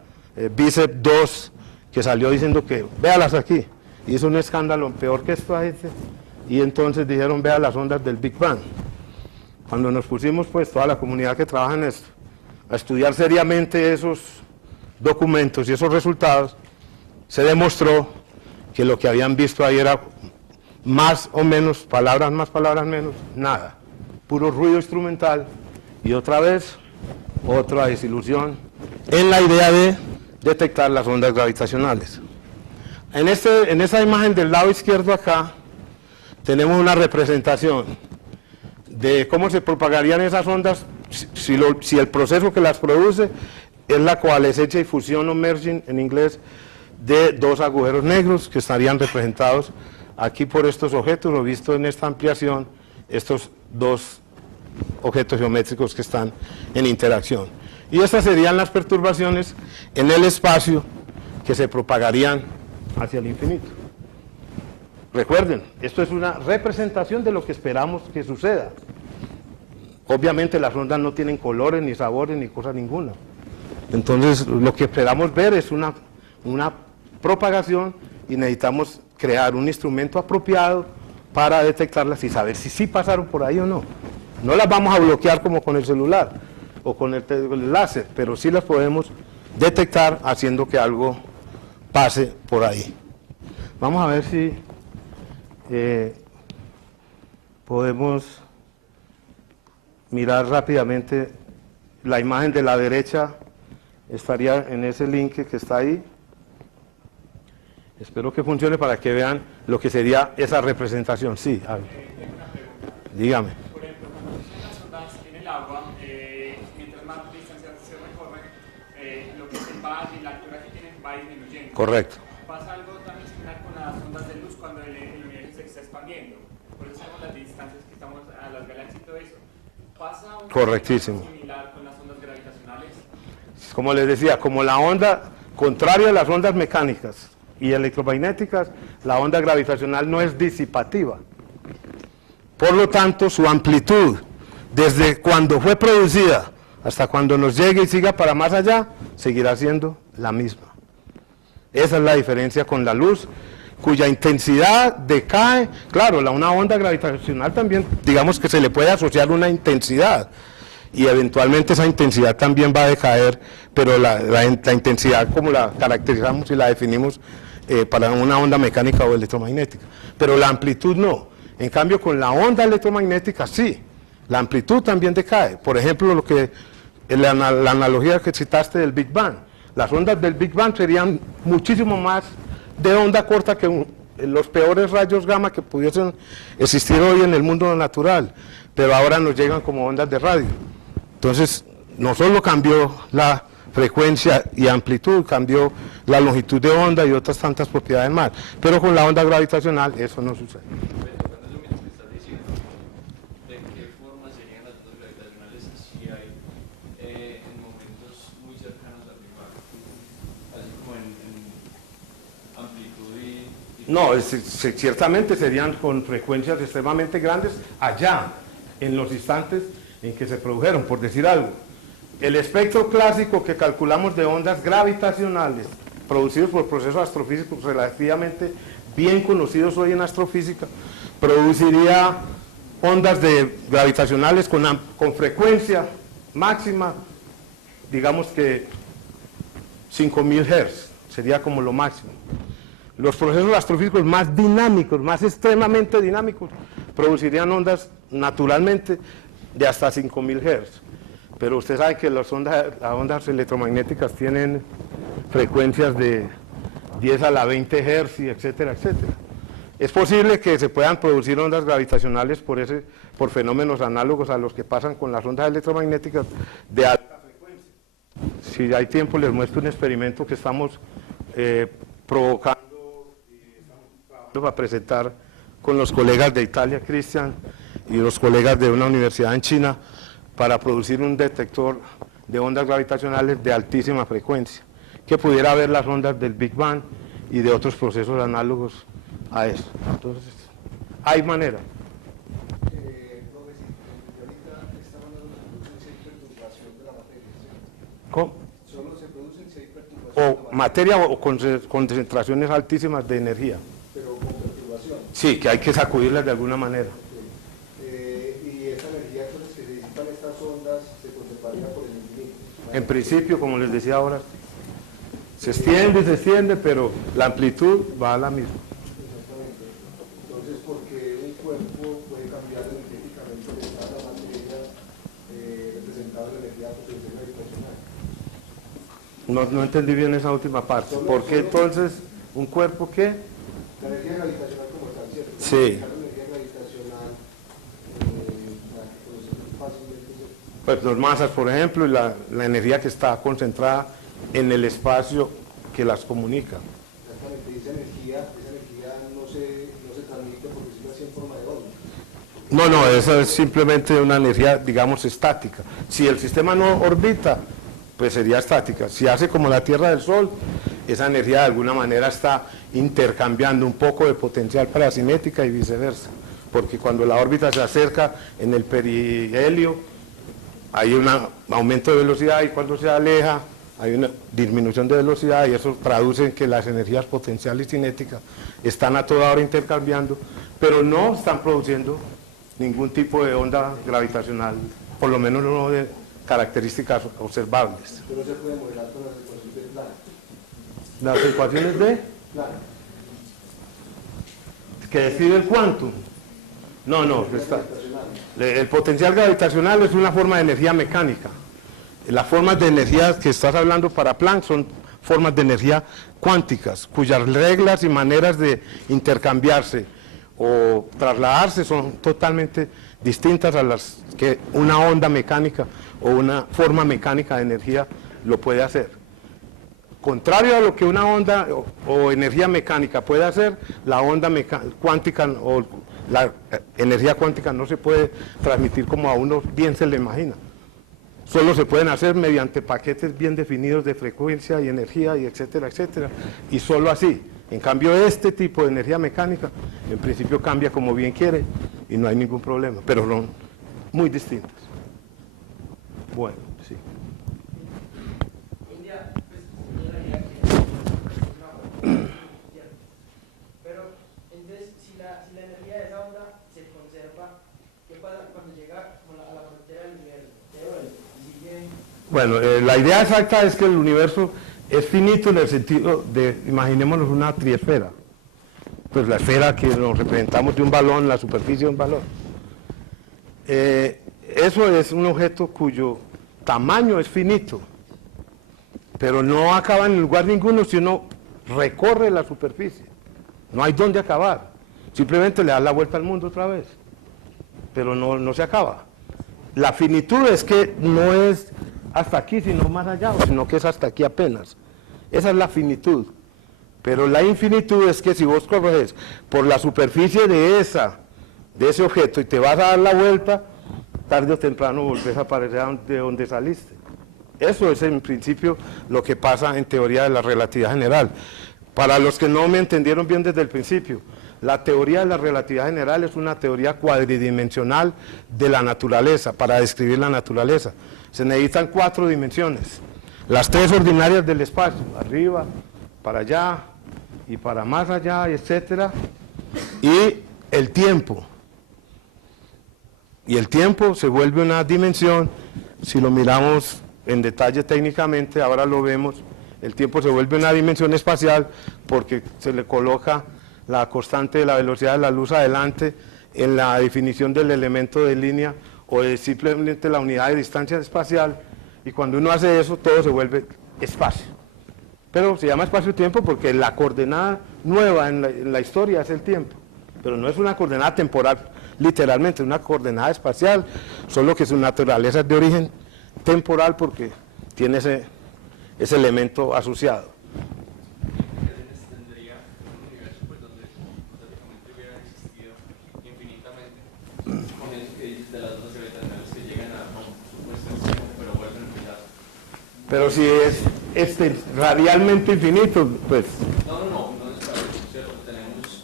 BICEP 2, que salió diciendo que véalas aquí. Hizo un escándalo peor que esto a este, y entonces dijeron vea las ondas del Big Bang. Cuando nos pusimos, pues, toda la comunidad que trabaja en esto, a estudiar seriamente esos documentos y esos resultados, se demostró que lo que habían visto ahí era más o menos, palabras más, palabras menos, nada. Puro ruido instrumental, y otra vez, otra desilusión en la idea de detectar las ondas gravitacionales. En esa imagen del lado izquierdo acá, tenemos una representación de cómo se propagarían esas ondas si el proceso que las produce es la coalescencia y fusión o merging en inglés de 2 agujeros negros que estarían representados aquí por estos objetos, o visto en esta ampliación, estos 2 objetos geométricos que están en interacción. Y estas serían las perturbaciones en el espacio que se propagarían hacia el infinito. Recuerden, esto es una representación de lo que esperamos que suceda. Obviamente las ondas no tienen colores, ni sabores, ni cosa ninguna. Entonces lo que esperamos ver es una propagación, y necesitamos crear un instrumento apropiado para detectarlas y saber si sí pasaron por ahí o no. No las vamos a bloquear como con el celular o con el láser, pero sí las podemos detectar haciendo que algo pase por ahí. Vamos a ver si podemos mirar rápidamente la imagen de la derecha. Estaría en ese link que está ahí. Espero que funcione para que vean lo que sería esa representación. Sí, a ver. Dígame. Por ejemplo, cuando se las ondas en el agua, mientras más distancia se recorre, lo que es el valle y la altura que tienen va disminuyendo. Correcto. Pasa algo también similar con las ondas de luz cuando el universo se está expandiendo. Por eso sabemos las distancias que estamos a las galaxias y todo eso. ¿Pasa un Correctísimo. similar con las ondas gravitacionales? Como les decía, como la onda, contrario a las ondas mecánicas y electromagnéticas, la onda gravitacional no es disipativa. Por lo tanto, su amplitud, desde cuando fue producida hasta cuando nos llegue y siga para más allá, seguirá siendo la misma. Esa es la diferencia con la luz, cuya intensidad decae. Claro, una onda gravitacional también, digamos que se le puede asociar una intensidad, y eventualmente esa intensidad también va a decaer, pero la intensidad como la caracterizamos y la definimos para una onda mecánica o electromagnética, pero la amplitud no. En cambio, con la onda electromagnética sí, la amplitud también decae. Por ejemplo, la analogía que citaste del Big Bang, las ondas del Big Bang serían muchísimo más de onda corta que los peores rayos gamma que pudiesen existir hoy en el mundo natural, pero ahora nos llegan como ondas de radio. Entonces, no solo cambió la frecuencia y amplitud, cambió la longitud de onda y otras tantas propiedades más, pero con la onda gravitacional eso no sucede. Cuando es lo mismo que estás diciendo, ¿de qué forma serían las ondas gravitacionales si hay en momentos muy cercanos al Big Bang? Así como en amplitud y... No, ciertamente serían con frecuencias extremadamente grandes allá, en los instantes en que se produjeron, por decir algo. El espectro clásico que calculamos de ondas gravitacionales producidos por procesos astrofísicos relativamente bien conocidos hoy en astrofísica, produciría ondas gravitacionales con frecuencia máxima, digamos que 5000 Hz, sería como lo máximo. Los procesos astrofísicos más dinámicos, más extremadamente dinámicos, producirían ondas naturalmente de hasta 5000 Hz. Pero usted sabe que las ondas electromagnéticas tienen frecuencias de 10 a la 20 Hz, etcétera, etcétera. Es posible que se puedan producir ondas gravitacionales por fenómenos análogos a los que pasan con las ondas electromagnéticas de alta frecuencia. Si hay tiempo les muestro un experimento que estamos provocando y estamos trabajando para presentar con los colegas de Italia, Cristian, y los colegas de una universidad en China, para producir un detector de ondas gravitacionales de altísima frecuencia, que pudiera ver las ondas del Big Bang y de otros procesos análogos a eso. Entonces, hay manera. ¿Cómo? Solo se producen si hay perturbación. O materia o concentraciones altísimas de energía. Pero con perturbación. Sí, que hay que sacudirlas de alguna manera. Y esa energía entonces que se disipan estas ondas se conservaría por el infinito. En principio, como les decía ahora, se extiende, pero la amplitud va a la misma. Exactamente. Entonces, porque un cuerpo puede cambiar energéticamente el estado de la materia representado en la energía potencial gravitacional. No entendí bien esa última parte. ¿Por qué entonces un cuerpo qué? La energía gravitacional como tal, ¿cierto? Sí. La energía gravitacional, la que conocemos fácilmente, ¿cierto? Pues las masas, por ejemplo, y la energía que está concentrada en el espacio que las comunica. Exactamente, y esa energía no se transmite por decirlo así en forma de onda. No, esa es simplemente una energía, digamos, estática. Si el sistema no orbita, pues sería estática. Si hace como la Tierra del Sol, esa energía de alguna manera está intercambiando un poco de potencial parasimétrica y viceversa. Porque cuando la órbita se acerca en el perihelio, hay un aumento de velocidad, y cuando se aleja hay una disminución de velocidad, y eso traduce en que las energías potenciales y cinéticas están a toda hora intercambiando, pero no están produciendo ningún tipo de onda gravitacional, por lo menos no de características observables. Pero se puede modelar con las ecuaciones de Planck. Las ecuaciones de Planck. que describe el quantum. No, Gravitacional. el potencial gravitacional es una forma de energía mecánica. Las formas de energía que estás hablando para Planck son formas de energía cuánticas, cuyas reglas y maneras de intercambiarse o trasladarse son totalmente distintas a las que una onda mecánica o una forma mecánica de energía lo puede hacer. Contrario a lo que una onda o energía mecánica puede hacer, la onda cuántica o la energía cuántica no se puede transmitir como a uno bien se le imagina. Solo se pueden hacer mediante paquetes bien definidos de frecuencia y energía, y etcétera, etcétera, y solo así. En cambio, este tipo de energía mecánica, en principio cambia como bien quiere y no hay ningún problema, pero son muy distintas. Bueno, sí. India, pues, tiene la idea que es una frontera, pero entonces, si la energía de esa onda se conserva, ¿qué pasa cuando llega a la frontera del universo? Bueno, la idea exacta es que el universo es finito en el sentido de, imaginémonos una triesfera, pues la esfera que nos representamos de un balón, la superficie de un balón. Eso es un objeto cuyo tamaño es finito, pero no acaba en lugar ninguno si uno recorre la superficie. No hay dónde acabar, simplemente le da la vuelta al mundo otra vez, pero no se acaba. La finitud es que no es hasta aquí, sino más allá, sino que es hasta aquí apenas. Esa es la finitud. Pero la infinitud es que si vos corres por la superficie de ese objeto y te vas a dar la vuelta, tarde o temprano volvés a aparecer de donde saliste. Eso es en principio lo que pasa en teoría de la relatividad general. Para los que no me entendieron bien desde el principio, la teoría de la relatividad general es una teoría cuadridimensional de la naturaleza, para describir la naturaleza. Se necesitan 4 dimensiones, las 3 ordinarias del espacio, arriba, para allá y para más allá, etcétera, y el tiempo. Y el tiempo se vuelve una dimensión, si lo miramos en detalle técnicamente, ahora lo vemos, el tiempo se vuelve una dimensión espacial porque se le coloca la constante de la velocidad de la luz adelante en la definición del elemento de línea o de simplemente la unidad de distancia espacial, y cuando uno hace eso todo se vuelve espacio. Pero se llama espacio-tiempo porque la coordenada nueva en la historia es el tiempo, pero no es una coordenada temporal literalmente, es una coordenada espacial, solo que su naturaleza es de origen temporal porque tiene ese elemento asociado. Tendría un universo pues, donde hipotéticamente hubiera existido Pero si es radialmente infinito, pues No es cierto. Tenemos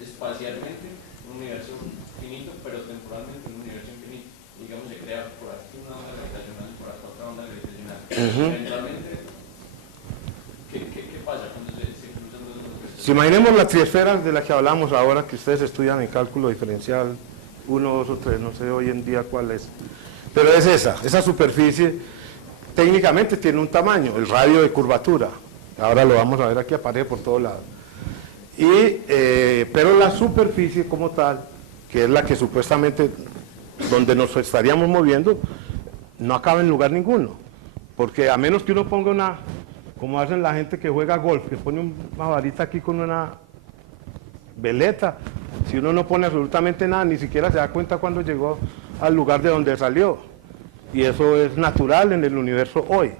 espacialmente un universo finito, pero temporalmente un universo infinito. Digamos, se crea por aquí una onda gravitacional, por acá otra onda gravitacional. Eventualmente, ¿qué pasa cuando se cruzan los dos? si imaginemos la triesfera de la que hablamos ahora, que ustedes estudian en cálculo diferencial, 1, 2 o 3, no sé hoy en día cuál es, pero es esa superficie. Técnicamente tiene un tamaño, el radio de curvatura. Ahora lo vamos a ver aquí, aparece por todos lados. Pero la superficie como tal, que es la que supuestamente, donde nos estaríamos moviendo, no acaba en lugar ninguno. Porque a menos que uno ponga una, como hacen la gente que juega golf, que pone una varita aquí con una veleta, si uno no pone absolutamente nada, ni siquiera se da cuenta cuando llegó al lugar de donde salió. Y eso es natural en el universo hoy.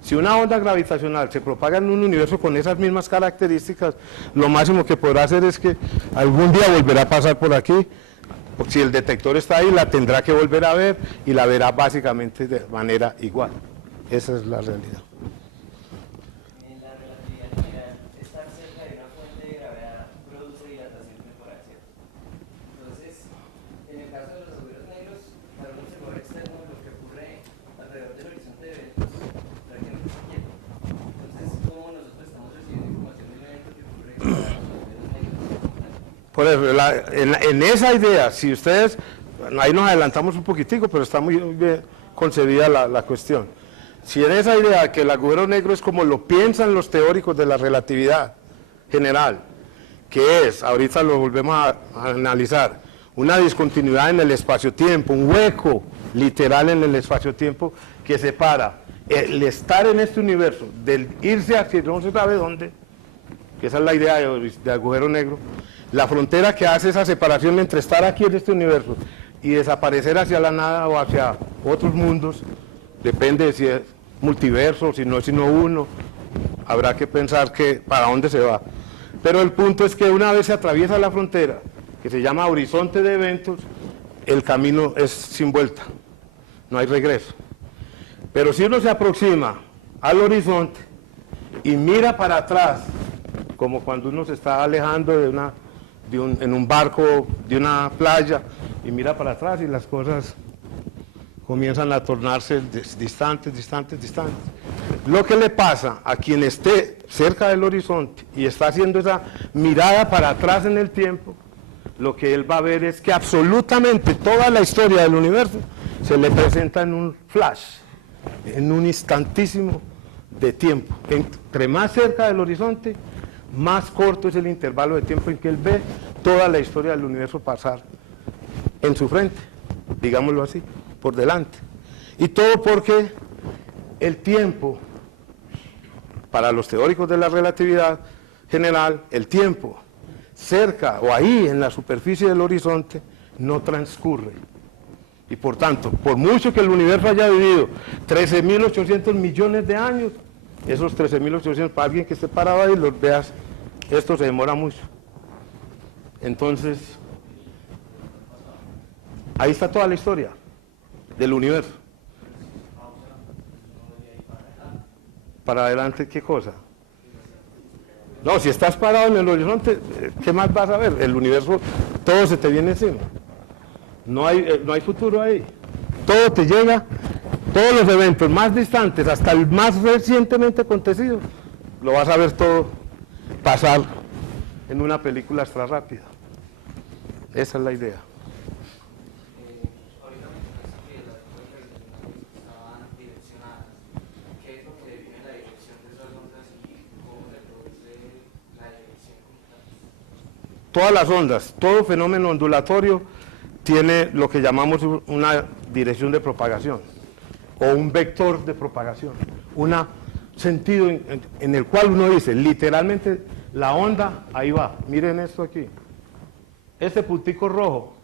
Si una onda gravitacional se propaga en un universo con esas mismas características, lo máximo que podrá hacer es que algún día volverá a pasar por aquí. Si el detector está ahí, la tendrá que volver a ver y la verá básicamente de manera igual. Esa es la realidad. En la relatividad general, estar cerca de una fuente de gravedad produce dilatación temporal, ¿cierto? Entonces, en el caso de los agujeros negros, para un observador externo, lo que ocurre alrededor del horizonte de eventos prácticamente se quieta. Entonces, ¿cómo nosotros estamos recibiendo información de un evento que ocurre para los agujeros negros? Por eso, en esa idea, si ustedes, ahí nos adelantamos un poquitico, pero está muy bien concebida la cuestión. Si en esa idea que el agujero negro es como lo piensan los teóricos de la relatividad general, que es, ahorita lo volvemos a analizar, una discontinuidad en el espacio-tiempo, un hueco literal en el espacio-tiempo que separa el estar en este universo del irse hacia no se sabe dónde, que esa es la idea de agujero negro, la frontera que hace esa separación entre estar aquí en este universo y desaparecer hacia la nada o hacia otros mundos, depende de si es multiverso, si no es sino uno, habrá que pensar que para dónde se va. Pero el punto es que una vez se atraviesa la frontera, que se llama horizonte de eventos, el camino es sin vuelta, no hay regreso. Pero si uno se aproxima al horizonte y mira para atrás, como cuando uno se está alejando en un barco de una playa y mira para atrás y las cosas comienzan a tornarse distantes. Lo que le pasa a quien esté cerca del horizonte y está haciendo esa mirada para atrás en el tiempo, lo que él va a ver es que absolutamente toda la historia del universo se le presenta en un flash, en un instantísimo de tiempo. Entre más cerca del horizonte, más corto es el intervalo de tiempo en que él ve toda la historia del universo pasar en su frente, digámoslo así, por delante. Y todo porque el tiempo, para los teóricos de la relatividad general, el tiempo cerca o ahí en la superficie del horizonte no transcurre. Y por tanto, por mucho que el universo haya vivido 13.800 millones de años, esos 13.800, para alguien que esté parado ahí, los veas, esto se demora mucho. Entonces, ahí está toda la historia del universo. ¿Para adelante qué cosa? No, si estás parado en el horizonte, ¿qué más vas a ver? El universo, todo se te viene encima. No hay futuro ahí. Todo te llega, todos los eventos más distantes, hasta el más recientemente acontecido, lo vas a ver todo pasar en una película extra rápida. Esa es la idea. Ahorita mencionaste que las ondas gravitacionales estaban direccionadas. ¿Qué es lo que define la dirección de esas ondas y cómo se produce la dirección como tal? Todas las ondas, todo fenómeno ondulatorio tiene lo que llamamos una dirección de propagación o un vector de propagación, un sentido en el cual uno dice literalmente la onda ahí va. Miren esto aquí, este puntico rojo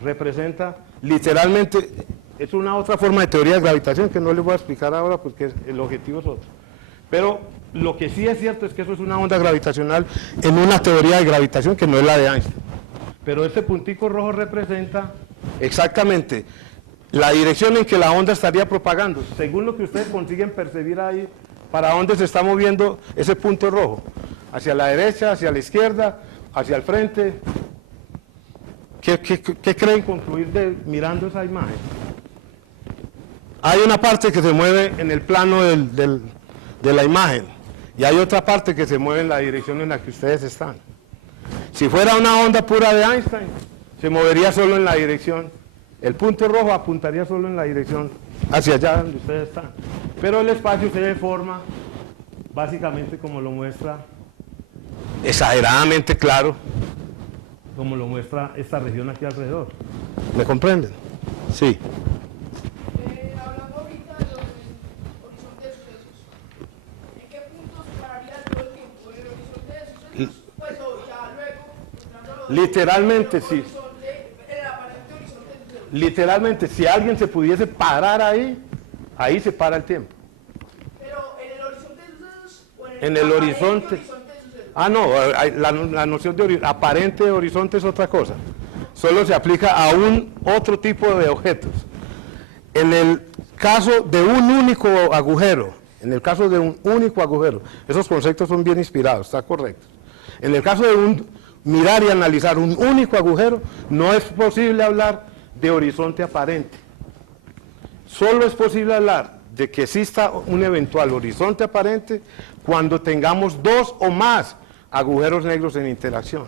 representa literalmente, es una otra forma de teoría de gravitación que no les voy a explicar ahora porque el objetivo es otro, pero lo que sí es cierto es que eso es una onda gravitacional en una teoría de gravitación que no es la de Einstein. Pero este puntico rojo representa exactamente la dirección en que la onda estaría propagando, según lo que ustedes consiguen percibir ahí, para dónde se está moviendo ese punto rojo, hacia la derecha, hacia la izquierda, hacia el frente. ¿Qué creen concluir mirando esa imagen? Hay una parte que se mueve en el plano de la imagen y hay otra parte que se mueve en la dirección en la que ustedes están. Si fuera una onda pura de Einstein, se movería solo en la dirección, el punto rojo apuntaría solo en la dirección hacia allá donde ustedes están. Pero el espacio se deforma básicamente como lo muestra, exageradamente claro, como lo muestra esta región aquí alrededor. ¿Me comprenden? Sí. Hablando ahorita de los horizontes de sucesos, ¿en qué puntos pararía todo el tiempo? ¿En el horizonte de sucesos? Pues o ya luego, entrando a los Literalmente, sí. En el aparente horizonte de sucesos. Literalmente, si alguien se pudiese parar ahí, ahí se para el tiempo. Pero en el horizonte de sucesos o En el horizonte. de sucesos. Ah, no, la noción de aparente de horizonte es otra cosa. Solo se aplica a un otro tipo de objetos. En el caso de un único agujero, esos conceptos son bien inspirados, está correcto. En el caso de mirar y analizar un único agujero, no es posible hablar de horizonte aparente. Solo es posible hablar de que exista un eventual horizonte aparente cuando tengamos dos o más agujeros negros en interacción.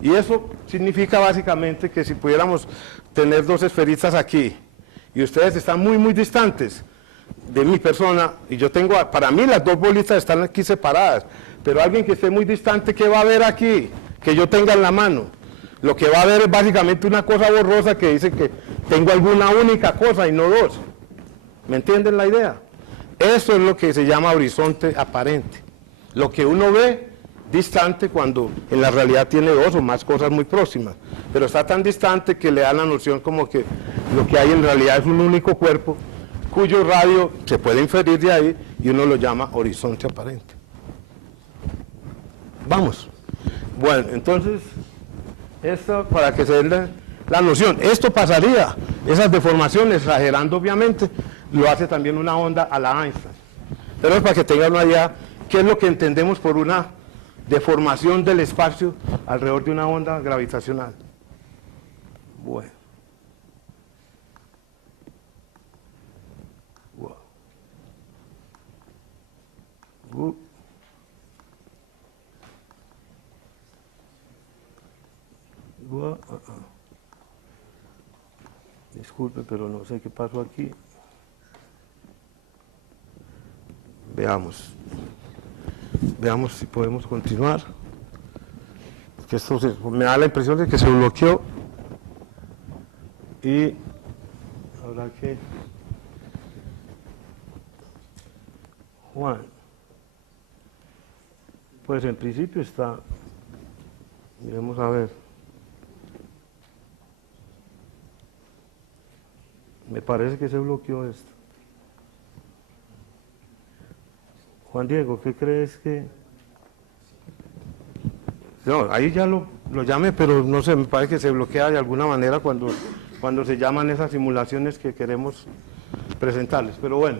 Y eso significa básicamente que si pudiéramos tener dos esferitas aquí, y ustedes están muy, muy distantes de mi persona, y yo tengo, para mí las dos bolitas están aquí separadas, pero alguien que esté muy distante, ¿qué va a ver aquí? Que yo tenga en la mano. Lo que va a ver es básicamente una cosa borrosa que dice que tengo alguna única cosa y no dos. ¿Me entienden la idea? Eso es lo que se llama horizonte aparente. Lo que uno ve distante cuando en la realidad tiene dos o más cosas muy próximas, pero está tan distante que le da la noción como que lo que hay en realidad es un único cuerpo cuyo radio se puede inferir de ahí y uno lo llama horizonte aparente. Vamos. Bueno, entonces, esto para que se den la noción, esto pasaría, esas deformaciones, exagerando obviamente, lo hace también una onda a la Einstein. Pero es para que tengan una idea qué es lo que entendemos por una deformación del espacio alrededor de una onda gravitacional. Bueno. Disculpe, pero no sé qué pasó aquí. Veamos si podemos continuar. Que esto me da la impresión de que se bloqueó y habrá que... Juan, pues en principio está, miremos a ver, me parece que se bloqueó esto. Juan Diego, ¿qué crees que...? No, ahí ya lo llamé, pero no sé, me parece que se bloquea de alguna manera cuando se llaman esas simulaciones que queremos presentarles. Pero bueno,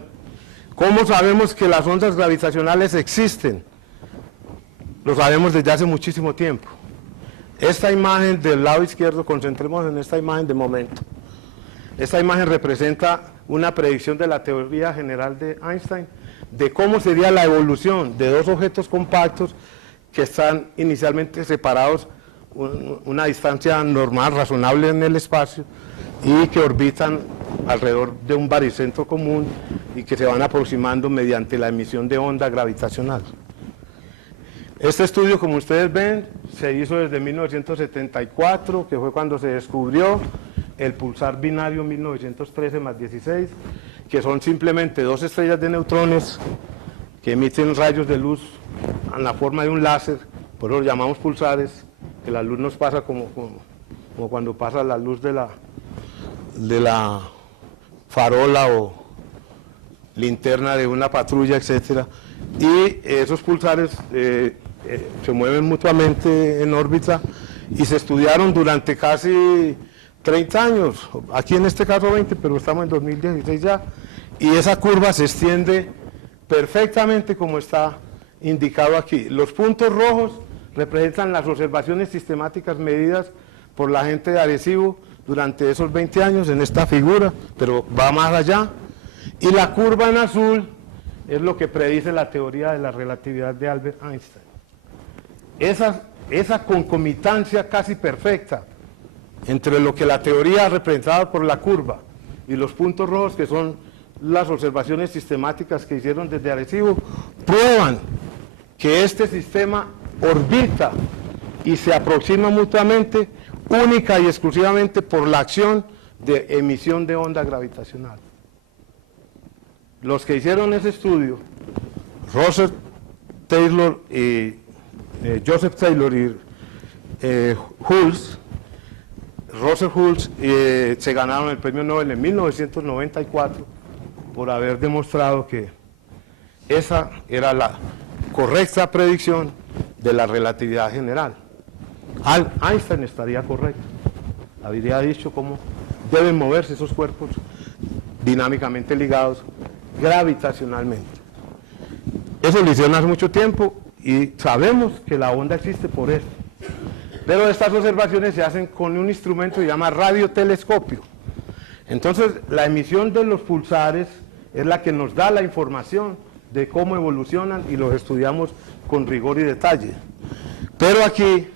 ¿cómo sabemos que las ondas gravitacionales existen? Lo sabemos desde hace muchísimo tiempo. Esta imagen del lado izquierdo, concentrémonos en esta imagen de momento. Esta imagen representa una predicción de la teoría general de Einstein de cómo sería la evolución de dos objetos compactos que están inicialmente separados una distancia normal, razonable en el espacio y que orbitan alrededor de un baricentro común y que se van aproximando mediante la emisión de onda gravitacional. Este estudio, como ustedes ven, se hizo desde 1974, que fue cuando se descubrió el pulsar binario 1913+16, que son simplemente dos estrellas de neutrones que emiten rayos de luz en la forma de un láser, por eso lo llamamos pulsares, que la luz nos pasa como cuando pasa la luz de la farola o linterna de una patrulla, etcétera, y esos pulsares se mueven mutuamente en órbita y se estudiaron durante casi 30 años, aquí en este caso 20, pero estamos en 2016 ya, y esa curva se extiende perfectamente como está indicado aquí. Los puntos rojos representan las observaciones sistemáticas medidas por la gente de Arecibo durante esos 20 años en esta figura, pero va más allá. Y la curva en azul es lo que predice la teoría de la relatividad de Albert Einstein. Esa concomitancia casi perfecta entre lo que la teoría representada por la curva y los puntos rojos, que son las observaciones sistemáticas que hicieron desde Arecibo, prueban que este sistema orbita y se aproxima mutuamente única y exclusivamente por la acción de emisión de onda gravitacional. Los que hicieron ese estudio, Joseph Taylor y Hulse, Russell Hulse se ganaron el premio Nobel en 1994 por haber demostrado que esa era la correcta predicción de la relatividad general. Einstein estaría correcto, habría dicho cómo deben moverse esos cuerpos dinámicamente ligados gravitacionalmente. Eso lo hicieron hace mucho tiempo y sabemos que la onda existe por eso. Pero estas observaciones se hacen con un instrumento que se llama radiotelescopio. Entonces, la emisión de los pulsares es la que nos da la información de cómo evolucionan y los estudiamos con rigor y detalle. Pero aquí,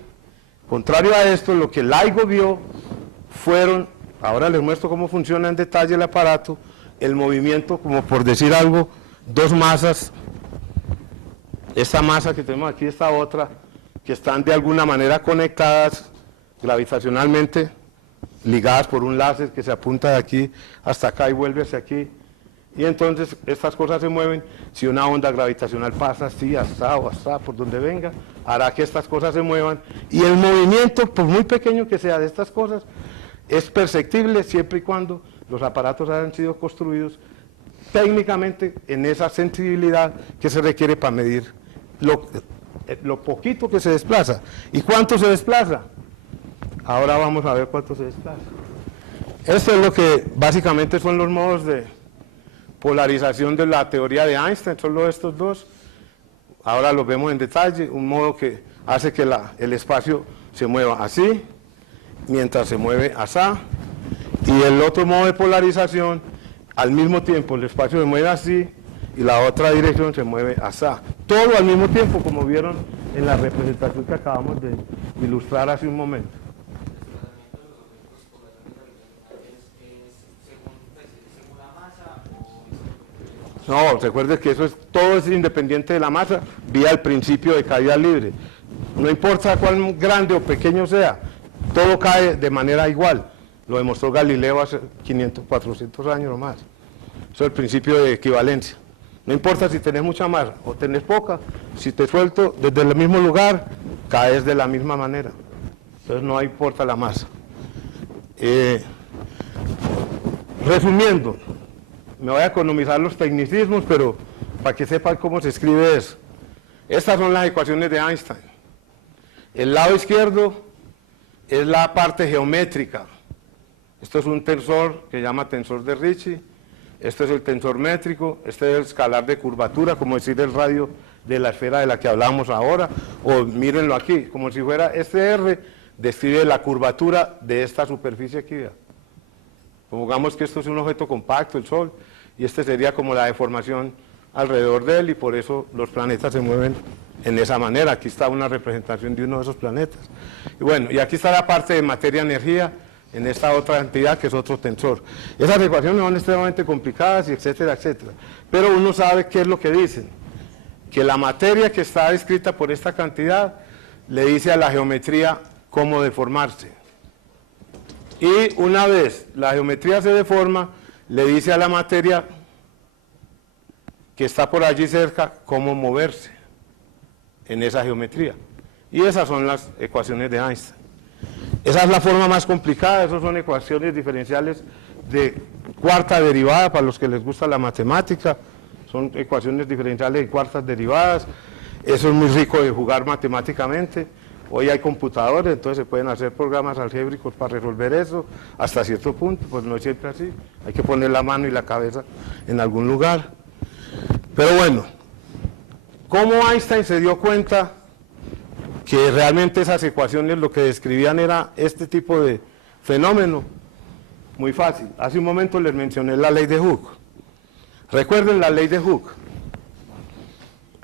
contrario a esto, lo que LIGO vio fueron, ahora les muestro cómo funciona en detalle el aparato, el movimiento, como por decir algo, dos masas, esta masa que tenemos aquí, esta otra, que están de alguna manera conectadas gravitacionalmente, ligadas por un láser que se apunta de aquí hasta acá y vuelve hacia aquí. Y entonces estas cosas se mueven. Si una onda gravitacional pasa así, asá o asá, por donde venga, hará que estas cosas se muevan. Y el movimiento, por muy pequeño que sea de estas cosas, es perceptible siempre y cuando los aparatos hayan sido construidos técnicamente en esa sensibilidad que se requiere para medir lo poquito que se desplaza. ¿Y cuánto se desplaza? Ahora vamos a ver cuánto se desplaza. Esto es lo que básicamente son los modos de polarización de la teoría de Einstein, solo estos dos. Ahora los vemos en detalle. Un modo que hace que el espacio se mueva así, mientras se mueve asá. Y el otro modo de polarización, al mismo tiempo el espacio se mueve así y la otra dirección se mueve asá. Todo al mismo tiempo, como vieron en la representación que acabamos de ilustrar hace un momento. No, recuerde que todo es independiente de la masa, vía el principio de caída libre. No importa cuán grande o pequeño sea, todo cae de manera igual. Lo demostró Galileo hace 500, 400 años o más. Eso es el principio de equivalencia. No importa si tenés mucha masa o tenés poca, si te suelto desde el mismo lugar, caes de la misma manera. Entonces no importa la masa. Resumiendo, me voy a economizar los tecnicismos, pero para que sepan cómo se escribe eso. Estas son las ecuaciones de Einstein. El lado izquierdo es la parte geométrica. Esto es un tensor que se llama tensor de Ricci. Este es el tensor métrico. Este es el escalar de curvatura, como decir el radio de la esfera de la que hablamos ahora. O mírenlo aquí, como si fuera este R, describe la curvatura de esta superficie aquí. Pongamos que esto es un objeto compacto, el Sol, y este sería como la deformación alrededor de él, y por eso los planetas se mueven en esa manera. Aquí está una representación de uno de esos planetas. Y bueno, y aquí está la parte de materia-energía, en esta otra entidad que es otro tensor. Esas ecuaciones son extremadamente complicadas, y etcétera, etcétera. Pero uno sabe qué es lo que dicen. Que la materia que está descrita por esta cantidad le dice a la geometría cómo deformarse. Y una vez la geometría se deforma, le dice a la materia que está por allí cerca cómo moverse en esa geometría. Y esas son las ecuaciones de Einstein. Esa es la forma más complicada. Esas son ecuaciones diferenciales de cuarta derivada para los que les gusta la matemática. Son ecuaciones diferenciales de cuartas derivadas. Eso es muy rico de jugar matemáticamente. Hoy hay computadores, entonces se pueden hacer programas algébricos para resolver eso, hasta cierto punto, pues no es siempre así. Hay que poner la mano y la cabeza en algún lugar. Pero bueno, ¿cómo Einstein se dio cuenta que realmente esas ecuaciones lo que describían era este tipo de fenómeno? Muy fácil. Hace un momento les mencioné la ley de Hooke. Recuerden la ley de Hooke.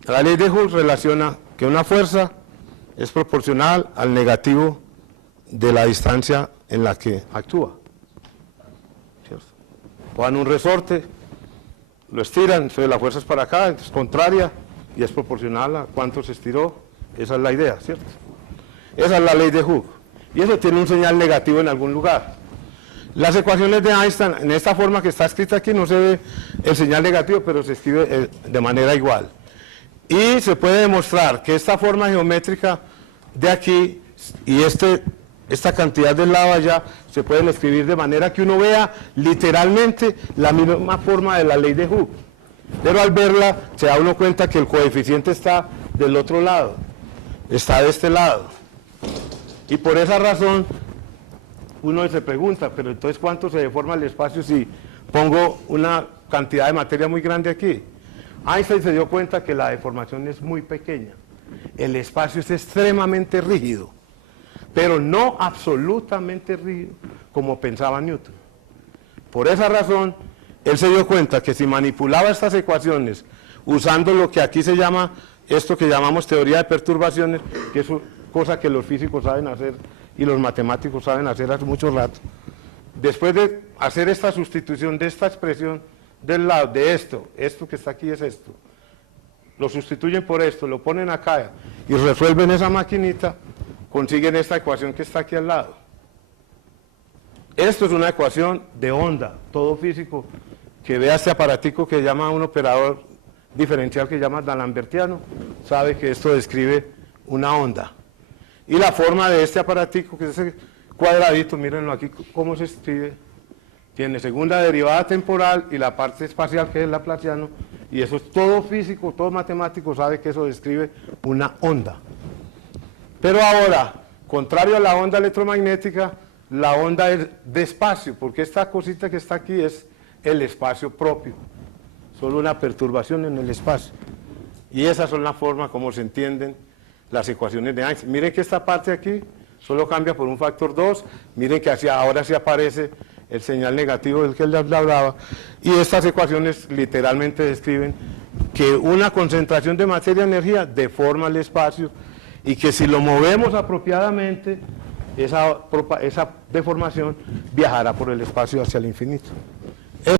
La ley de Hooke relaciona que una fuerza es proporcional al negativo de la distancia en la que actúa. ¿Cierto? Cojan un resorte, lo estiran, entonces la fuerza es para acá, es contraria y es proporcional a cuánto se estiró. Esa es la idea, ¿cierto? Esa es la ley de Hooke. Y eso tiene un señal negativo en algún lugar. Las ecuaciones de Einstein, en esta forma que está escrita aquí, no se ve el señal negativo, pero se escribe de manera igual. Y se puede demostrar que esta forma geométrica de aquí y esta cantidad del lado allá se pueden escribir de manera que uno vea literalmente la misma forma de la ley de Hooke. Pero al verla se da uno cuenta que el coeficiente está del otro lado, está de este lado. Y por esa razón uno se pregunta, pero entonces ¿cuánto se deforma el espacio si pongo una cantidad de materia muy grande aquí? Einstein se dio cuenta que la deformación es muy pequeña. El espacio es extremadamente rígido, pero no absolutamente rígido como pensaba Newton. Por esa razón, él se dio cuenta que si manipulaba estas ecuaciones usando lo que aquí se llama, esto que llamamos teoría de perturbaciones, que es cosa que los físicos saben hacer y los matemáticos saben hacer hace mucho rato, después de hacer esta sustitución de esta expresión del lado, de esto que está aquí es esto, lo sustituyen por esto, lo ponen acá y resuelven esa maquinita, consiguen esta ecuación que está aquí al lado. Esto es una ecuación de onda. Todo físico que vea este aparatico que llama un operador diferencial que llama D'Alembertiano, sabe que esto describe una onda. Y la forma de este aparatico, que es ese cuadradito, mírenlo aquí cómo se escribe, tiene segunda derivada temporal y la parte espacial que es el laplaciano, y eso es todo físico, todo matemático sabe que eso describe una onda. Pero ahora, contrario a la onda electromagnética, la onda es de espacio, porque esta cosita que está aquí es el espacio propio, solo una perturbación en el espacio. Y esas son la forma como se entienden las ecuaciones de Einstein. Miren que esta parte aquí solo cambia por un factor 2, miren que ahora sí aparece el señal negativo del que les hablaba, y estas ecuaciones literalmente describen que una concentración de materia-energía deforma el espacio, y que si lo movemos apropiadamente, esa deformación viajará por el espacio hacia el infinito.